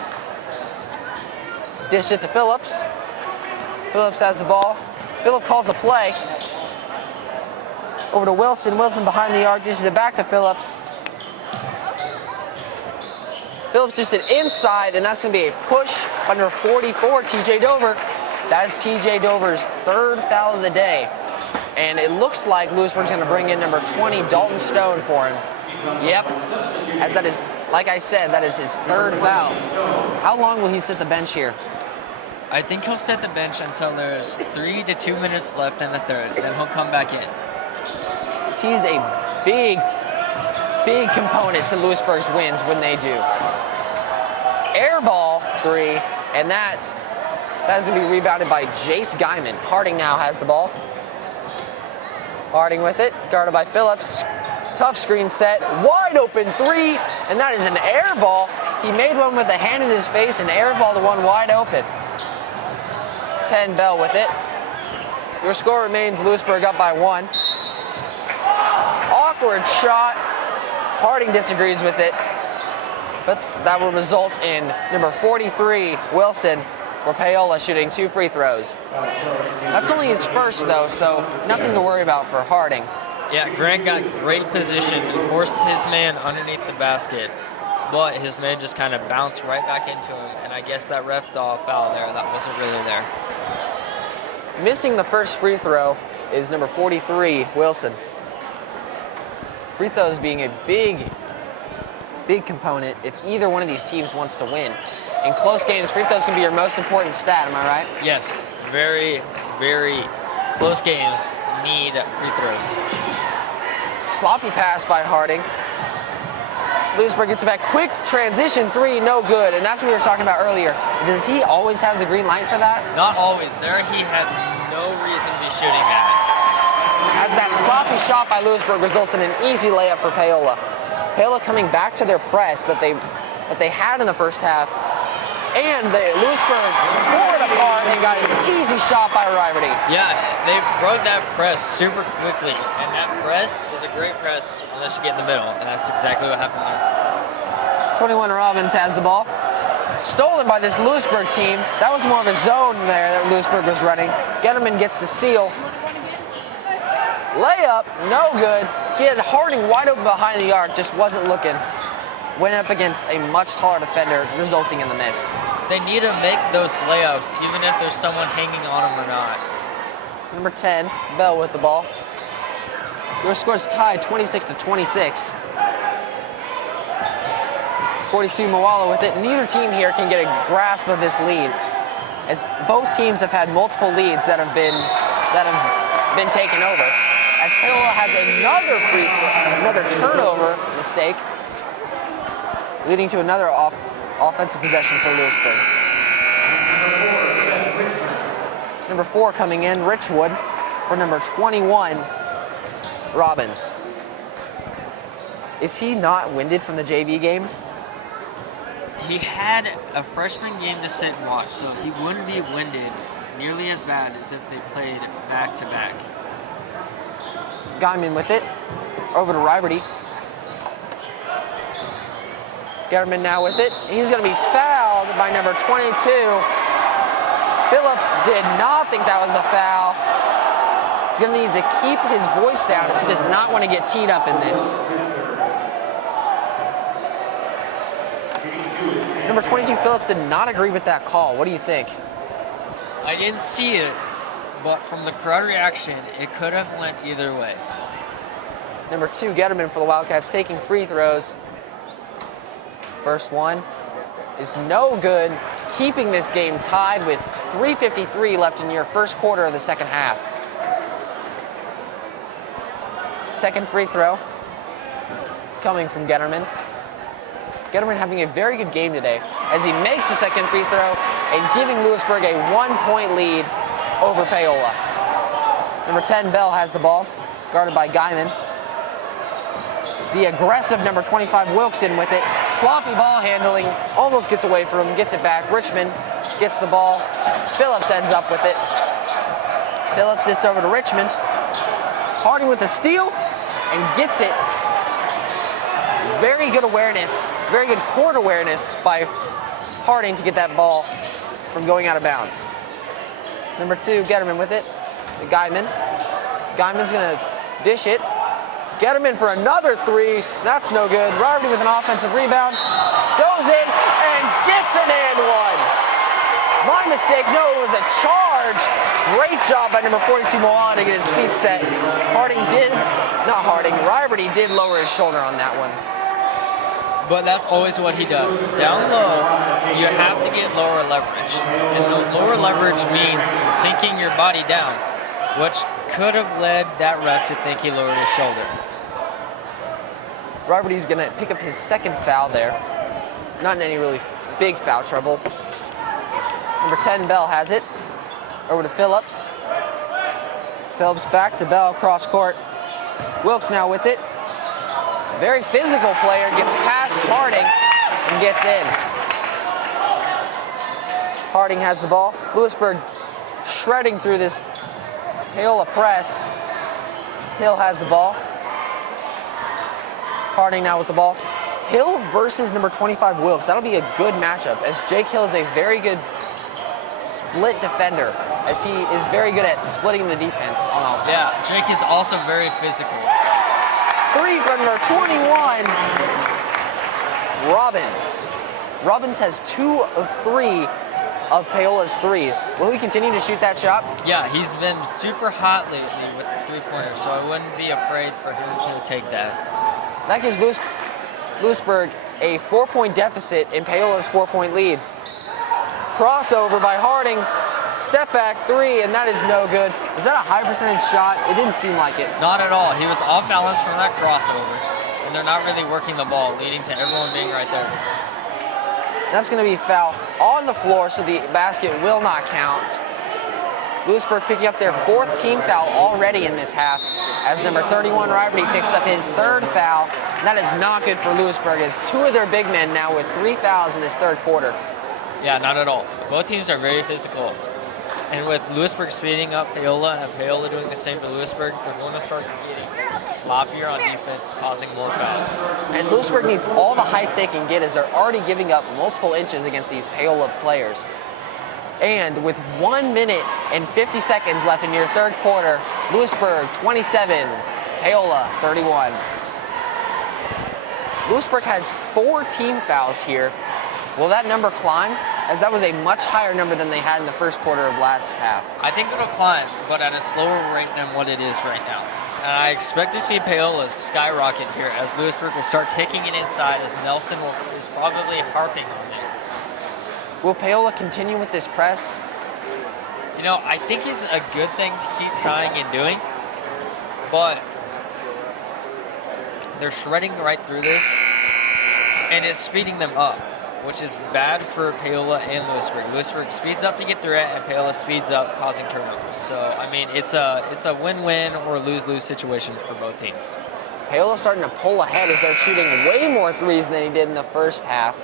Dish it to Phillips. Phillips has the ball. Phillips calls a play. Over to Wilson. Wilson behind the arc. Dishes it back to Phillips. Phillips just it inside, and that's going to be a push by number 44, TJ Dover. That is TJ Dover's 3rd foul of the day. And it looks like Louisburg's going to bring in number 20, Dalton Stone, for him. Yep. As that is, like I said, that is his 3rd foul. How long will he sit the bench here? I think he'll set the bench until there's 3 to 2 minutes left in the third. Then he'll come back in. He's a big component to Louisburg's wins when they do. air ball three, and that is going to be rebounded by Jace Guyman. Harding now has the ball. Harding with it, guarded by Phillips. Tough screen set, wide open three, and that is an air ball. He made one with a hand in his face, and air ball to one wide open. 10 Bell with it. Your score remains Louisburg up by 1. Awkward shot. Harding disagrees with it, but that will result in number 43, Wilson, for Paola shooting 2 free throws. That's only his first, though, so nothing to worry about for Harding. Yeah, Grant got great position, forced his man underneath the basket, but his man just kind of bounced right back into him, and I guess that ref saw a foul there. That wasn't really there. Missing the first free throw is number 43, Wilson. Free throws being a big component if either one of these teams wants to win. In close games, free throws can be your most important stat, am I right? Yes, very, very close games need free throws. Sloppy pass by Harding. Louisburg gets it back. Quick transition three, no good. And that's what we were talking about earlier. Does he always have the green light for that? Not always. There he had no reason to be shooting that. As that sloppy shot by Louisburg results in an easy layup for Paola. Paola coming back to their press that they had in the first half. And Louisburg tore it apart and got an easy shot by Riverty. Yeah, they broke that press super quickly. And that press is a great press unless you get in the middle. And that's exactly what happened there. 21 Robbins has the ball. Stolen by this Louisburg team. That was more of a zone there that Louisburg was running. Getterman gets the steal. Layup, no good. He had Harding wide open behind the arc, just wasn't looking. Went up against a much taller defender, resulting in the miss. They need to make those layups, even if there's someone hanging on them or not. Number 10, Bell with the ball. Your score's tied 26-26. 42 Moala with it. Neither team here can get a grasp of this lead, as both teams have had multiple leads that have been taken over. As Paola has another turnover mistake, leading to another offensive possession for Louisburg. Number 4 coming in, Richwood, for number 21, Robbins. Is he not winded from the JV game? He had a freshman game to sit and watch, so he wouldn't be winded nearly as bad as if they played back-to-back. Guyman with it, over to Riverty. Getterman now with it. He's going to be fouled by number 22. Phillips did not think that was a foul. He's going to need to keep his voice down as he does not want to get teed up in this. Number 22, Phillips, did not agree with that call. What do you think? I didn't see it, but from the crowd reaction, it could have went either way. Number 2, Getterman for the Wildcats, taking free throws. First one is no good, keeping this game tied with 3:53 left in your first quarter of the second half. Second free throw coming from Getterman. Getterman having a very good game today as he makes the second free throw and giving Louisburg a 1-point lead over Paola. Number 10, Bell has the ball, guarded by Guyman. The aggressive number 25, Wilkson with it. Sloppy ball handling, almost gets away from him, gets it back. Richmond gets the ball. Phillips ends up with it. Phillips this over to Richmond. Harding with the steal and gets it. Very good awareness, very good court awareness by Harding to get that ball from going out of bounds. Number 2, Getterman with it. Guyman. Guyman's gonna dish it. Getterman for another 3. That's no good. Riverty with an offensive rebound. Goes in and gets an and one. My mistake. No, it was a charge. Great job by number 42, Moala, to get his feet set. Riverty did lower his shoulder on that one. But that's always what he does. Down low, you have to get lower leverage. And the lower leverage means sinking your body down, which could have led that ref to think he lowered his shoulder. Riverty's going to pick up his second foul there. Not in any really big foul trouble. Number 10, Bell has it. Over to Phillips. Phillips back to Bell, cross court. Wilkes now with it. Very physical player, gets past Harding and gets in. Harding has the ball. Louisburg shredding through this Paola press. Hill has the ball. Harding now with the ball. Hill versus number 25, Wilkes. That'll be a good matchup, as Jake Hill is a very good split defender, as he is very good at splitting the defense on offense. Yeah, Jake is also very physical. 3 from number 21, Robbins. Robbins has 2 of 3 of Paola's threes. Will he continue to shoot that shot? Yeah, he's been super hot lately with the three-pointer, so I wouldn't be afraid for him to take that. That gives Louisburg a 4-point deficit in Paola's 4-point lead. Crossover by Harding, step back 3, and that is no good. Was that a high percentage shot? It didn't seem like it. Not at all. He was off balance from that crossover, and they're not really working the ball, leading to everyone being right there. That's going to be foul on the floor, so the basket will not count. Louisburg picking up their 4th team foul already in this half, as number 31, Rivalry, picks up his 3rd foul. That is not good for Louisburg, as 2 of their big men now with 3 fouls in this 3rd quarter. Yeah, not at all. Both teams are very physical. And with Louisburg speeding up Paola and Paola doing the same for Louisburg, they're going to start getting sloppier on defense, causing more fouls. As Louisburg needs all the height they can get, as they're already giving up multiple inches against these Paola players. And with 1 minute and 50 seconds left in your 3rd quarter, Louisburg 27, Paola 31. Louisburg has 4 team fouls here. Will that number climb? As that was a much higher number than they had in the 1st quarter of last half. I think it'll climb, but at a slower rate than what it is right now. And I expect to see Paola skyrocket here, as Louisburg will start taking it inside, as Nelson is probably harping on it. Will Paola continue with this press? You know, I think it's a good thing to keep trying and doing, but they're shredding right through this, and it's speeding them up, which is bad for Paola and Louisburg. Louisburg speeds up to get through it, and Paola speeds up, causing turnovers. So, I mean, it's a win-win or lose-lose situation for both teams. Paola's starting to pull ahead, as they're shooting way more threes than they did in the 1st half,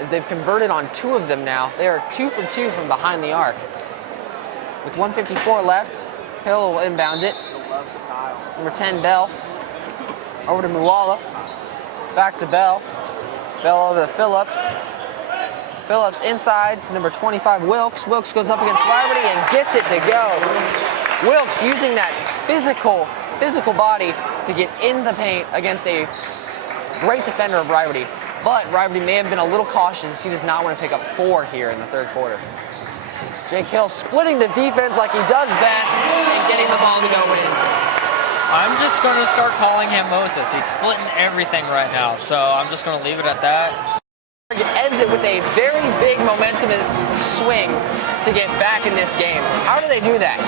as they've converted on 2 of them now. They are 2 for 2 from behind the arc. With 1:54 left, Paola will inbound it. Number 10, Bell. Over to Muwala. Back to Bell. Bell over to Phillips. Phillips inside to number 25, Wilkes. Wilkes goes up against Rivalry and gets it to go. Wilkes using that physical body to get in the paint against a great defender of Rivalry. But Rivalry may have been a little cautious, as he does not want to pick up 4 here in the 3rd quarter. Jake Hill splitting the defense like he does best and getting the ball to go in. I'm just going to start calling him Moses. He's splitting everything right now, so I'm just going to leave it at that. Ends it with a very big momentumous swing to get back in this game. How do they do that?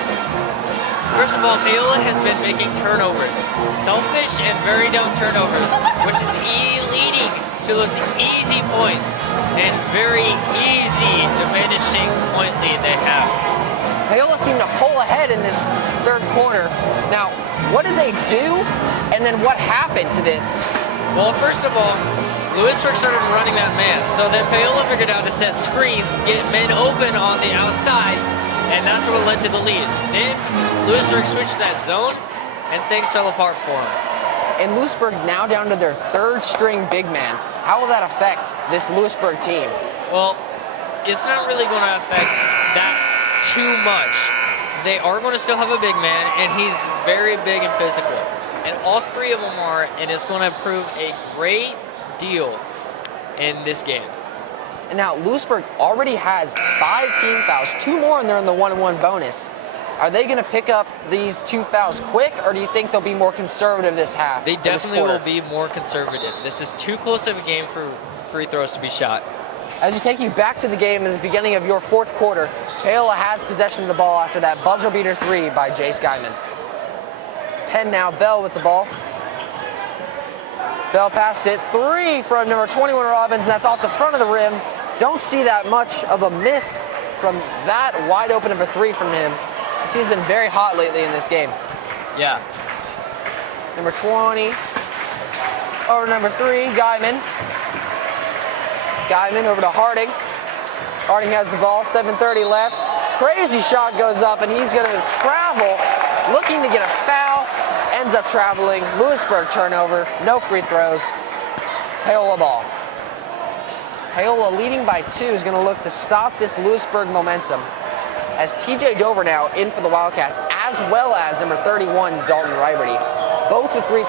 First of all, Paola has been making turnovers. Selfish and very dumb turnovers, which is leading to those easy points and very easy diminishing point lead they have. Paola seemed to pull ahead in this 3rd quarter. Now, what did they do? And then what happened to this? Well, first of all, Louisburg started running that man. So then Paola figured out to set screens, get men open on the outside, and that's what led to the lead. Then Louisburg switched that zone, and things fell apart for them. And Louisburg now down to their 3rd string big man. How will that affect this Louisburg team? Well, it's not really going to affect that too much. They are going to still have a big man, and he's very big and physical. And all 3 of them are, and it's going to prove a great deal in this game. And now Louisburg already has 5 team fouls, 2 more, and they're in the 1-1 bonus. Are they going to pick up these 2 fouls quick, or do you think they'll be more conservative this half? They definitely will be more conservative. This is too close of a game for free throws to be shot. As you take you back to the game in the beginning of your 4th quarter, Paola has possession of the ball after that buzzer beater 3 by Jace Guyman. 10 now, Bell with the ball. Bell passed it, 3 from number 21, Robbins, and that's off the front of the rim. Don't see that much of a miss from that wide open of a three from him. He's been very hot lately in this game. Yeah. Number 20, over to number 3, Guyman. Guyman over to Harding. Harding has the ball, 7:30 left. Crazy shot goes up, and he's going to travel, looking to get a foul. Ends up traveling. Louisburg turnover, no free throws. Paola ball. Paola leading by 2 is going to look to stop this Louisburg momentum, as TJ Dover now in for the Wildcats, as well as number 31, Dalton Riberty. Both with three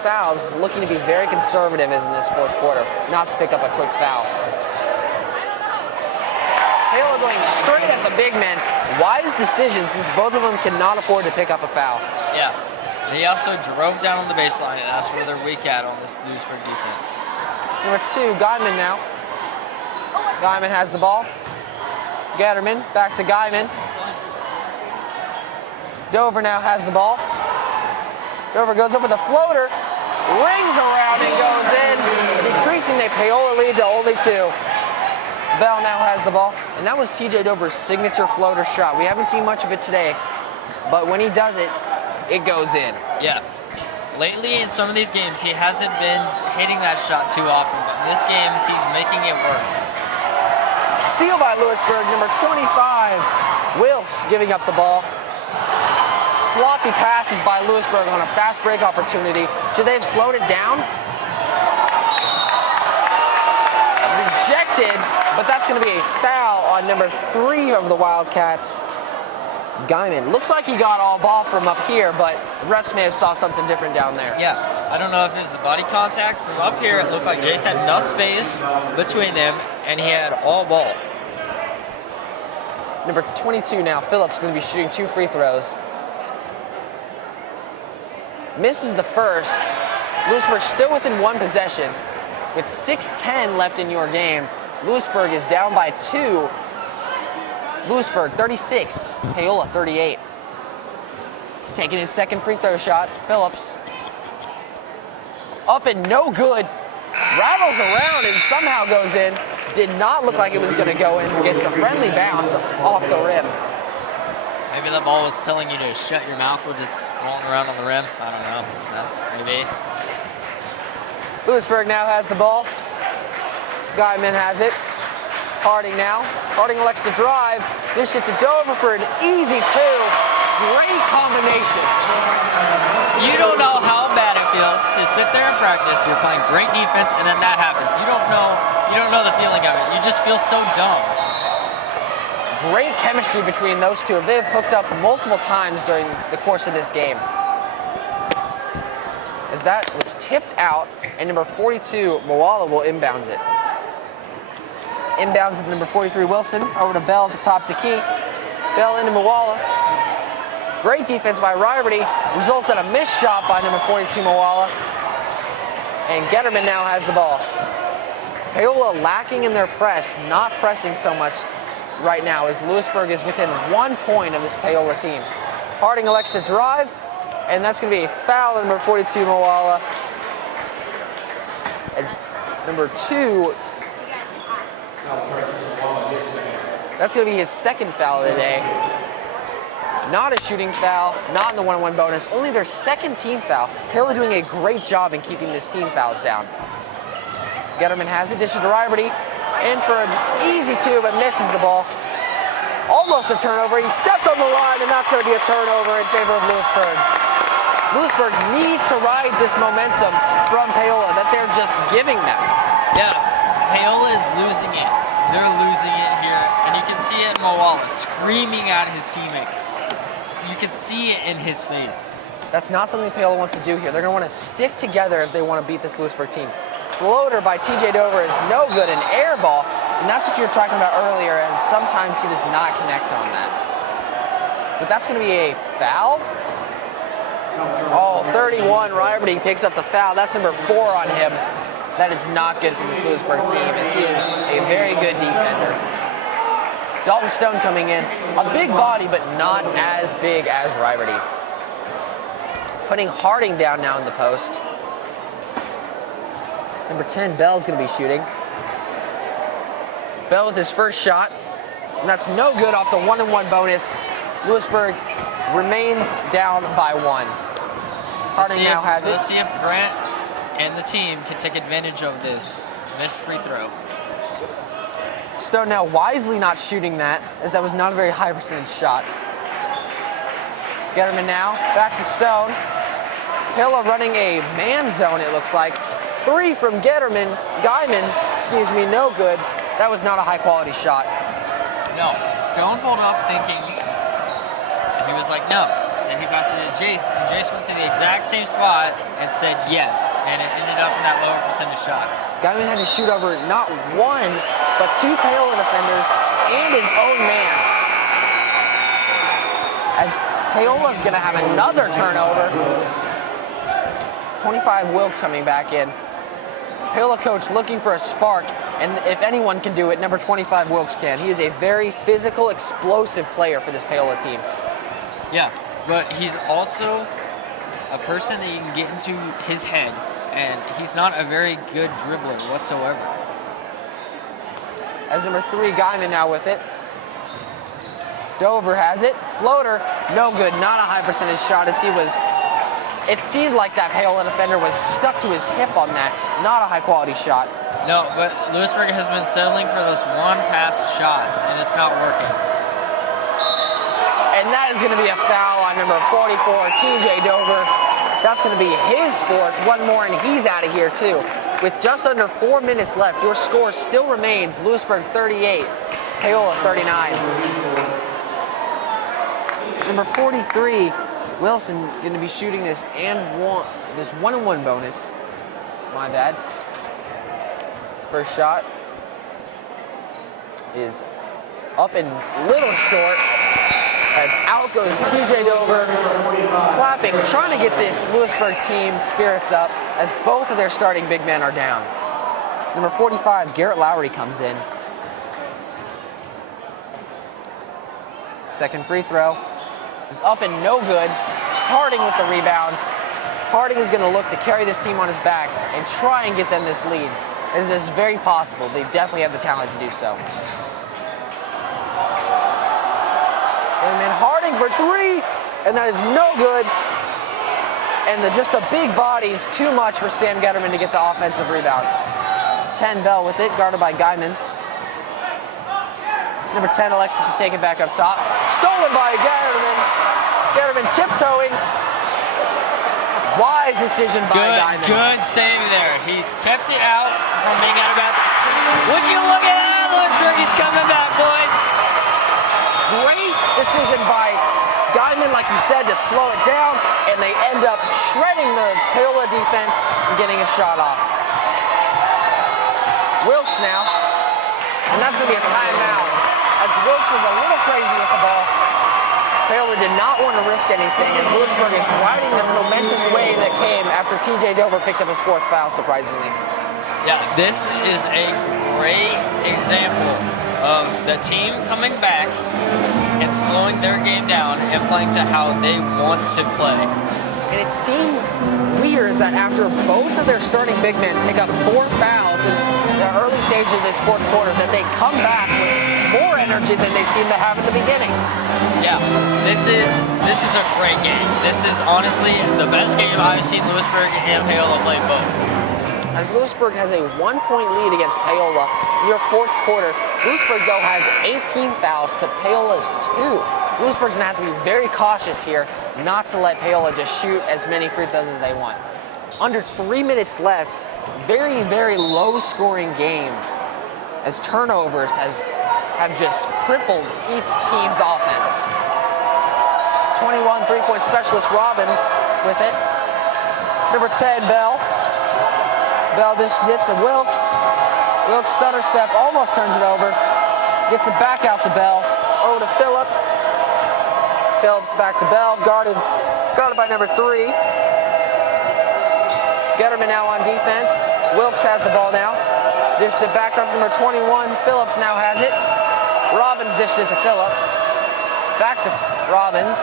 fouls, looking to be very conservative as in this fourth quarter, not to pick up a quick foul. Paola going straight at the big men. Wise decision, since both of them cannot afford to pick up a foul. Yeah. They also drove down on the baseline, and that's where they're weak at on this Louisburg defense. Number 2, Guyman now. Guyman has the ball. Getterman, back to Guyman. Dover now has the ball. Dover goes up with a floater, rings around and goes in, decreasing the Paola lead to only 2. Bell now has the ball, and that was TJ Dover's signature floater shot. We haven't seen much of it today, but when he does it, it goes in. Yeah. Lately in some of these games, he hasn't been hitting that shot too often, but in this game, he's making it work. Steal by Louisburg, number 25, Wilkes giving up the ball. Sloppy passes by Louisburg on a fast break opportunity. Should they have slowed it down? Rejected, but that's going to be a foul on number 3 of the Wildcats. Guyman. Looks like he got all ball from up here, but the refs may have saw something different down there. Yeah, I don't know if it was the body contact. From up here, it looked like Jace had enough space between them, and he had all ball. Number 22 now, Phillips, going to be shooting 2 free throws. Misses the first. Louisburg still within 1 possession. With 6:10 left in your game, Louisburg is down by 2. Lewisburg 36, Paola 38. Taking his second free throw shot, Phillips. Up and no good. Rattles around and somehow goes in. Did not look like it was going to go in. Gets a friendly bounce off the rim. Maybe the ball was telling you to shut your mouth when it's rolling around on the rim. I don't know. Maybe. Lewisburg now has the ball. Guyman has it. Harding now. Harding elects to drive. Dish it to Dover for an easy 2. Great combination. You don't know how bad it feels to sit there and practice. You're playing great defense, and then that happens. You don't know the feeling of it. You just feel so dumb. Great chemistry between those two. They have hooked up multiple times during the course of this game. As that was tipped out, and number 42, McLellan, will inbounds it. Inbounds to number 43, Wilson, over to Bell at the top of the key. Bell into McLellan. Great defense by Riberty. Results in a missed shot by number 42, McLellan. And Getterman now has the ball. Paola lacking in their press, not pressing so much right now, as Louisburg is within 1 point of this Paola team. Harding elects to drive, and that's going to be a foul on number 42, McLellan. As number 2, that's going to be his second foul of the day. Not a shooting foul, not in the 1-on-1 bonus, only their second team foul. Paola doing a great job in keeping this team fouls down. Getterman has it, dishes to Riberty, in for an easy 2, but misses the ball. Almost a turnover. He stepped on the line, and that's going to be a turnover in favor of Louisburg. Louisburg needs to ride this momentum from Paola that they're just giving them. Yeah, Paola is losing it. They're losing it here, and you can see it in McLellan screaming at his teammates. So you can see it in his face. That's not something Paola wants to do here. They're going to want to stick together if they want to beat this Louisburg team. Floater by TJ Dover is no good, an air ball, and that's what you were talking about earlier, as sometimes he does not connect on that. But that's going to be a foul. Oh, 31, Riberty picks up the foul. That's number 4 on him. That is not good for this Louisburg team, as he is a very good defender. Dalton Stone coming in. A big body, but not as big as Riberty. Putting Harding down now in the post. Number 10, Bell's going to be shooting. Bell with his first shot, and that's no good off the 1-and-1 bonus. Louisburg remains down by 1. Harding now has it. Let's see if Grant and the team can take advantage of this missed free throw. Stone now wisely not shooting that, as that was not a very high percentage shot. Getterman now, back to Stone. Paola running a man zone, it looks like. 3 from Guyman, no good. That was not a high quality shot. No, Stone pulled up thinking, and he was like, no. And he passed it to Jace, and Jace went to the exact same spot and said yes. And it ended up in that lower percentage shot. Guyman had to shoot over not 1, but 2 Paola defenders and his own man. As Paola's gonna have another turnover. 25 Wilkes coming back in. Paola coach looking for a spark, and if anyone can do it, number 25 Wilkes can. He is a very physical, explosive player for this Paola team. Yeah, but he's also a person that you can get into his head, and he's not a very good dribbler whatsoever. As number 3 Guyman now with it. Dover has it. Floater, no good. Not a high percentage shot as he was. It seemed like that Paola defender was stuck to his hip on that. Not a high quality shot. No, but Louisburg has been settling for those one-pass shots, and it's not working. And that is going to be a foul on number 44, TJ Dover. That's going to be his 4th. 1 more, and he's out of here too. With just under 4 minutes left, your score still remains Louisburg 38, Paola 39. Number 43, Wilson, going to be shooting this 1-and-1 bonus. My bad. First shot is up and little short. As out goes TJ Dover, clapping, trying to get this Louisburg team spirits up as both of their starting big men are down. Number 45, Garrett Lowry comes in. Second free throw is up and no good. Harding with the rebound. Harding is going to look to carry this team on his back and try and get them this lead. This is very possible. They definitely have the talent to do so. And then Harding for 3, and that is no good. And just the big bodies, too much for Sam Getterman to get the offensive rebound. 10 Bell with it, guarded by Guyman. Number 10 elects to take it back up top. Stolen by Getterman. Getterman tiptoeing. Wise decision by Guyman. Good save there. He kept it out from being out of bounds. Would you look at that? Louisburg, he's coming back, boys. Great decision by Guyman, like you said, to slow it down, and they end up shredding the Paola defense and getting a shot off. Wilkes now, and that's going to be a timeout, as Wilkes was a little crazy with the ball. Paola did not want to risk anything, as Louisburg is riding this momentous wave that came after TJ Dover picked up his 4th foul, surprisingly. Yeah, this is a great example of the team coming back and slowing their game down and playing to how they want to play. And it seems weird that after both of their starting big men pick up 4 fouls in the early stages of this 4th quarter, that they come back with more energy than they seem to have at the beginning. Yeah, this is a great game. This is honestly the best game I've seen Louisburg and Paola play both. As Louisburg has a 1-point lead against Paola in your 4th quarter, Louisburg, though, has 18 fouls to Paola's 2. Louisburg's going to have to be very cautious here not to let Paola just shoot as many free throws as they want. Under 3 minutes left, very, very low-scoring game as turnovers have just crippled each team's offense. 21 3-point specialist Robbins with it. Number 10, Bell. Bell dishes it to Wilkes. Wilkes stutter step, almost turns it over. Gets it back out to Bell. Over to Phillips. Phillips back to Bell, guarded by number 3. Getterman now on defense. Wilkes has the ball now. Dishes it back up to number 21. Phillips now has it. Robbins dishes it to Phillips. Back to Robbins.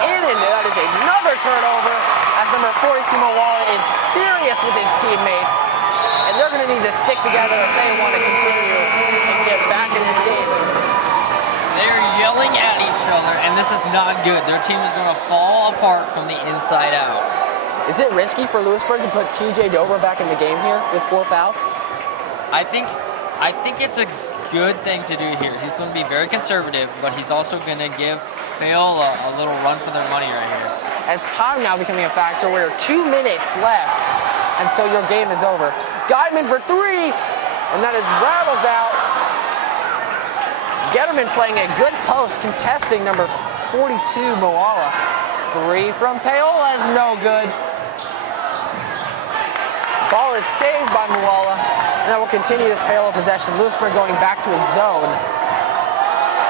And that is another turnover as number 42 McLellan is furious with his teammates. And and they're going to need to stick together if they want to continue and get back in this game. They're yelling at each other, and this is not good. Their team is going to fall apart from the inside out. Is it risky for Louisburg to put TJ Dover back in the game here with 4 fouls? I think it's a good thing to do here. He's going to be very conservative, but he's also going to give Paola a little run for their money right here. As time now becoming a factor, we're 2 minutes left, and so your game is over. Guyman for 3, and that is rattles out. Getterman playing a good post, contesting number 42, Moala. 3 from Paola is no good. Ball is saved by Moala, and that will continue this Paola possession. Louisburg going back to his zone.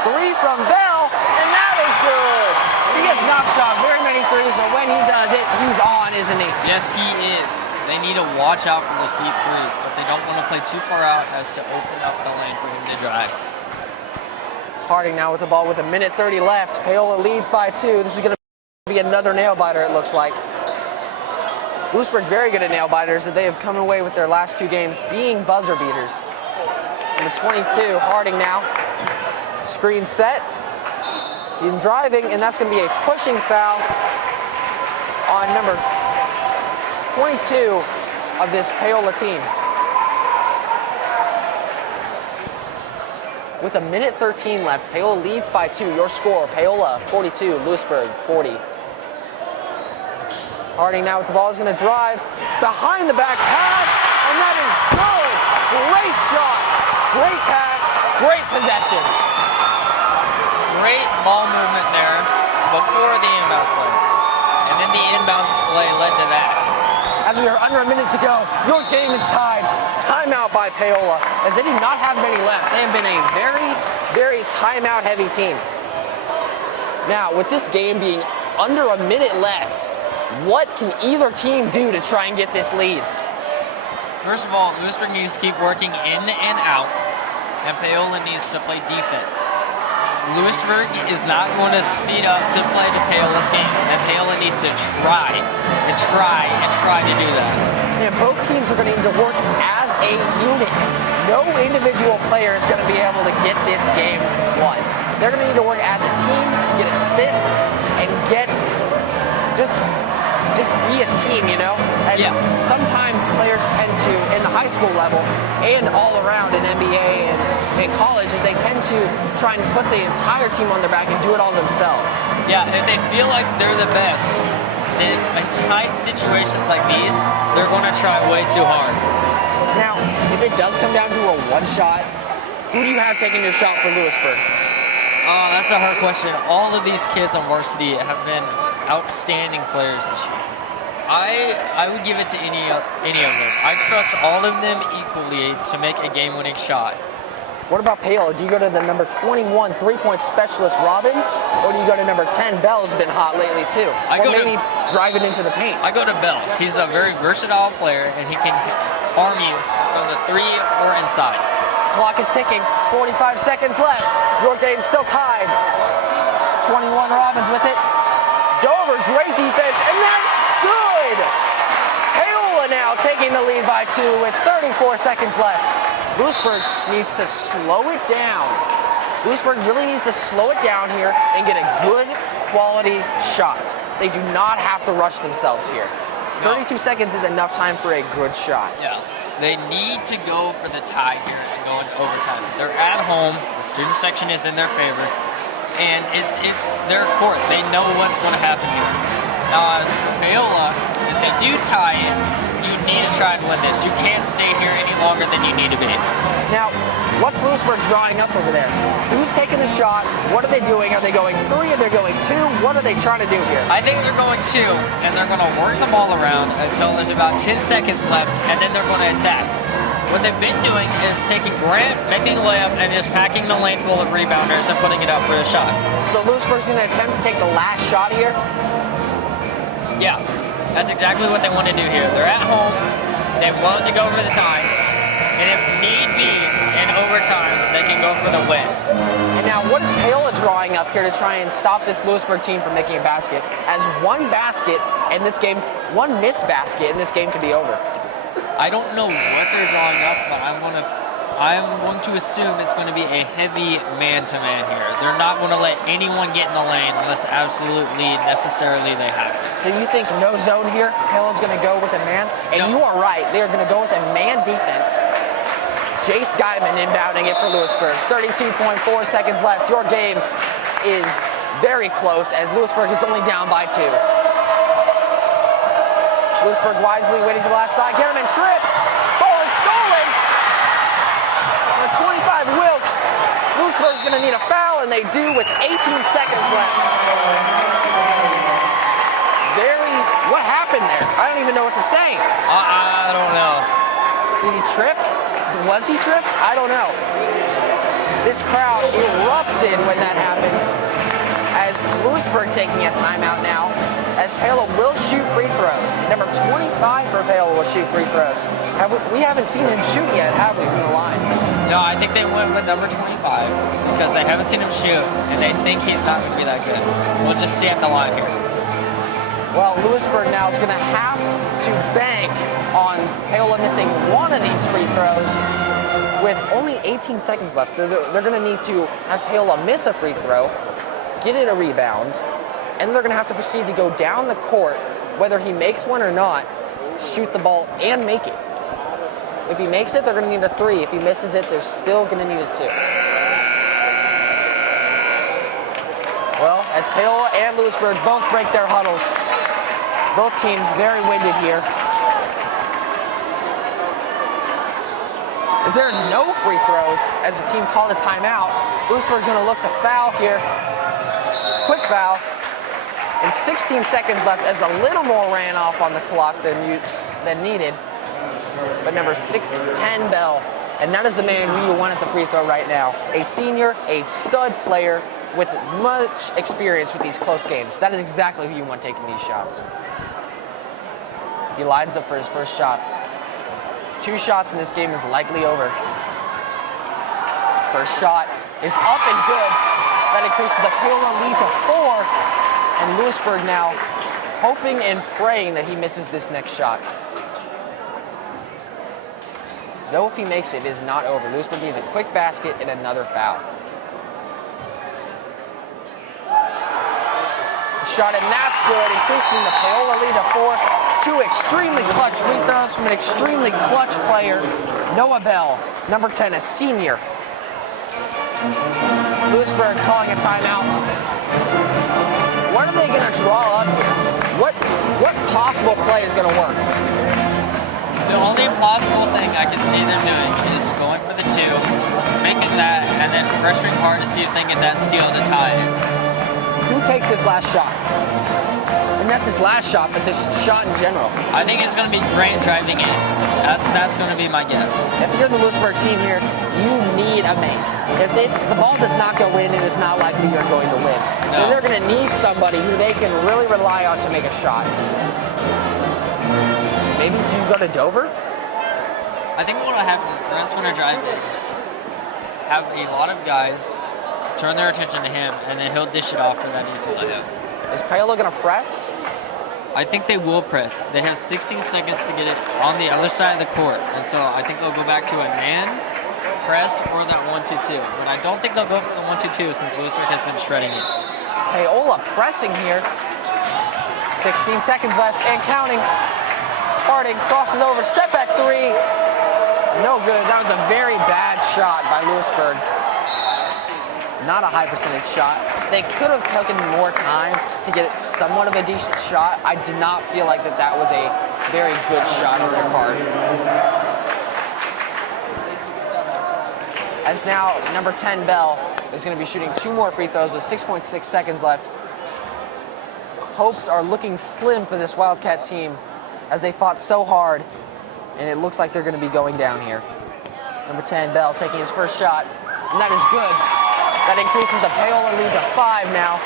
3 from Bell, and that is good. He has not shot very many threes, but when he does it, he's on, isn't he? Yes, he is. They need to watch out for those deep threes, but they don't want to play too far out as to open up the lane for him to drive. Harding now with the ball with 1:30 left. Paola leads by 2. This is going to be another nail biter, it looks like. Louisburg very good at nail biters, that they have come away with their last 2 games being buzzer beaters. Number 22, Harding now. Screen set. He's driving, and that's going to be a pushing foul on number 22 of this Paola team. With 1:13 left, Paola leads by 2. Your score, Paola 42, Louisburg 40. Harding now with the ball is going to drive. Behind the back pass, and that is good. Great shot, great pass, great possession. Great ball movement there before the inbounds play. And then the inbounds play led to that. As we are under a minute to go, your game is tied. Timeout by Paola, as they do not have many left. They have been a very, very timeout-heavy team. Now, with this game being under a minute left, what can either team do to try and get this lead? First of all, Louisburg needs to keep working in and out, and Paola needs to play defense. Louisburg is not going to speed up to play to Paola's game, and Paola needs to try to do that. And both teams are going to need to work as a unit. No individual player is going to be able to get this game won. They're going to need to work as a team, get assists, and get just be a team, you know? As sometimes players tend to, in the high school level and all around in NBA and in college, is they tend to try and put the entire team on their back and do it all themselves. Yeah, if they feel like they're the best, in tight situations like these, they're going to try way too hard. Now, if it does come down to a one shot, who do you have taking the shot for Louisburg? Oh, that's a hard question. All of these kids on varsity have been outstanding players this year. I would give it to any of them. I trust all of them equally to make a game-winning shot. What about Paola? Do you go to the number 21 three-point specialist Robbins, or do you go to number 10 Bell's been hot lately too? Or maybe drive it into the paint? I go to Bell. He's a very versatile player, and he can harm you from the 3 or inside. Clock is ticking. 45 seconds left. Your game's still tied. 21 Robbins with it. Dover, great defense, and that's good! Paola now taking the lead by 2 with 34 seconds left. Louisburg needs to slow it down. Louisburg really needs to slow it down here and get a good quality shot. They do not have to rush themselves here. 32 seconds is enough time for a good shot. Yeah. They need to go for the tie here and go into overtime. They're at home. The student section is in their favor. And it's their court. They know what's going to happen here. Now, Paola, if they do tie it, you need to try and win this. You can't stay here any longer than you need to be. Now, what's Louisburg drawing up over there? Who's taking the shot? What are they doing? Are they going 3? Are they going 2? What are they trying to do here? I think they're going 2, and they're going to work the ball around until there's about 10 seconds left, and then they're going to attack. What they've been doing is taking Grant, making a layup, and just packing the lane full of rebounders and putting it up for a shot. So Louisburg's going to attempt to take the last shot here? Yeah, that's exactly what they want to do here. They're at home. They want to go for the tie. And if need be, in overtime, they can go for the win. And now, what is Paola drawing up here to try and stop this Louisburg team from making a basket? As one basket in this game, one missed basket in this game could be over. I don't know what they're drawing up, but I'm going to assume it's going to be a heavy man-to-man here. They're not going to let anyone get in the lane unless absolutely necessarily they have to. So you think no zone here? Paola's going to go with a man? And No. you are right. They are going to go with a man defense. Jace Guyman inbounding it for Louisburg. 32.4 seconds left. Your game is very close as Louisburg is only down by 2. Louisburg wisely waiting for the last side. Getterman trips. Ball is stolen. Number 25 Wilkes. Louisburg's going to need a foul, and they do with 18 seconds left. What happened there? I don't even know what to say. I don't know. Did he trip? Was he tripped? I don't know. This crowd erupted when that happened. As Louisburg taking a timeout now, as Paola will shoot free throws. Number 25 for Paola will shoot free throws. We haven't seen him shoot yet, have we, from the line? No, I think they went with number 25 because they haven't seen him shoot, and they think he's not going to be that good. We'll just see at the line here. Well, Louisburg now is going to have to bank on Paola missing one of these free throws with only 18 seconds left. They're going to need to have Paola miss a free throw, get it a rebound, and they're going to have to proceed to go down the court, whether he makes one or not, shoot the ball and make it. If he makes it, they're going to need a 3. If he misses it, they're still going to need a 2. Well, as Paola and Louisburg both break their huddles, both teams very winded here. As there's no free throws, as the team called a timeout, Louisburg's going to look to foul here. Quick foul. And 16 seconds left as a little more ran off on the clock than needed. But number 10 Bell, and that is the man who you want at the free throw right now. A senior, a stud player with much experience with these close games. That is exactly who you want taking these shots. He lines up for his first shots. 2 shots and this game is likely over. First shot is up and good. That increases the Paola lead to 4. And Louisburg now hoping and praying that he misses this next shot. Though if he makes it, it is not over. Louisburg needs a quick basket and another foul. Shot, and that's good, increasing the Paola lead to 4. 2 extremely clutch free throws from an extremely clutch player, Noah Bell, number 10, a senior. Louisburg calling a timeout. What are they going to draw up here? What possible play is going to work? The only possible thing I can see them doing is going for the 2, making that, and then pressuring hard to see if they can get that steal to tie it. Who takes this last shot? And not this last shot, but this shot in general. I think it's going to be Grant driving in. That's going to be my guess. If you're the Louisburg team here, you need a make. If the ball does not go in, it is not likely you're going to win. No. So they're going to need somebody who they can really rely on to make a shot. Maybe do you go to Dover? I think what will happen is Grant's going to drive in, have a lot of guys turn their attention to him, and then he'll dish it off for that easy layup. Is Paola going to press? I think they will press. They have 16 seconds to get it on the other side of the court, and so I think they'll go back to a man press or that 1-2-2. But I don't think they'll go for the 1-2-2 since Louisburg has been shredding it. Paola pressing here. 16 seconds left and counting. Harding crosses over, step back 3. No good. That was a very bad shot by Louisburg. Not a high percentage shot. They could have taken more time to get somewhat of a decent shot. I did not feel like that was a very good shot on their part. As now number 10 Bell is going to be shooting 2 more free throws with 6.6 seconds left. Hopes are looking slim for this Wildcat team as they fought so hard, and it looks like they're going to be going down here. Number 10 Bell taking his first shot, and that is good. That increases the Paola lead to 5 now.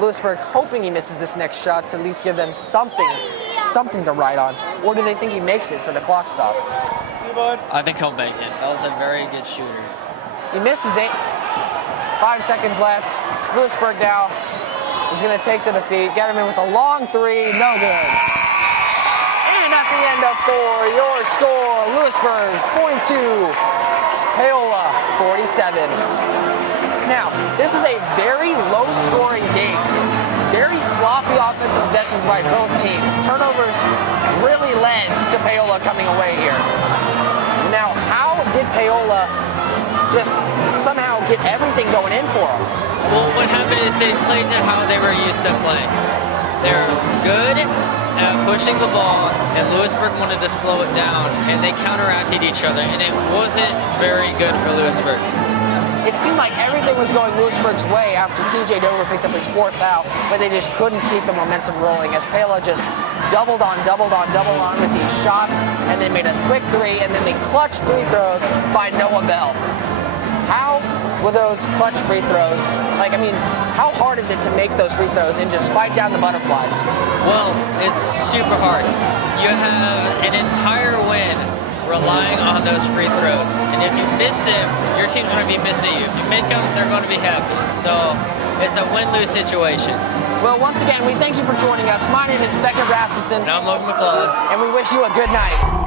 Lewisburg hoping he misses this next shot to at least give them something to ride on. Or do they think he makes it so the clock stops? I think he'll make it. Bell's a very good shooter. He misses it. 5 seconds left. Lewisburg now is going to take the defeat. Get him in with a long 3. No good. And at the end of 4. Your score, Louisburg 42, Paola 47. Now, this is a very low-scoring game. Very sloppy offensive possessions by both teams. Turnovers really led to Paola coming away here. Now, how did Paola just somehow get everything going in for them? Well, what happened is they played to how they were used to playing. They're good at pushing the ball, and Louisburg wanted to slow it down, and they counteracted each other, and it wasn't very good for Louisburg. It seemed like everything was going Louisburg's way after TJ Dover picked up his 4th foul, but they just couldn't keep the momentum rolling as Paola just doubled on with these shots, and then made a quick 3, and then they clutched free throws by Noah Bell. How were those clutch free throws? Like, I mean, how hard is it to make those free throws and just fight down the butterflies? Well, it's super hard. You have an entire win relying on those free throws. And if you miss them, your team's going to be missing you. If you make them, they're going to be happy. So it's a win-lose situation. Well, once again, we thank you for joining us. My name is Beckett Rasmussen. And I'm Logan McLellan. And we wish you a good night.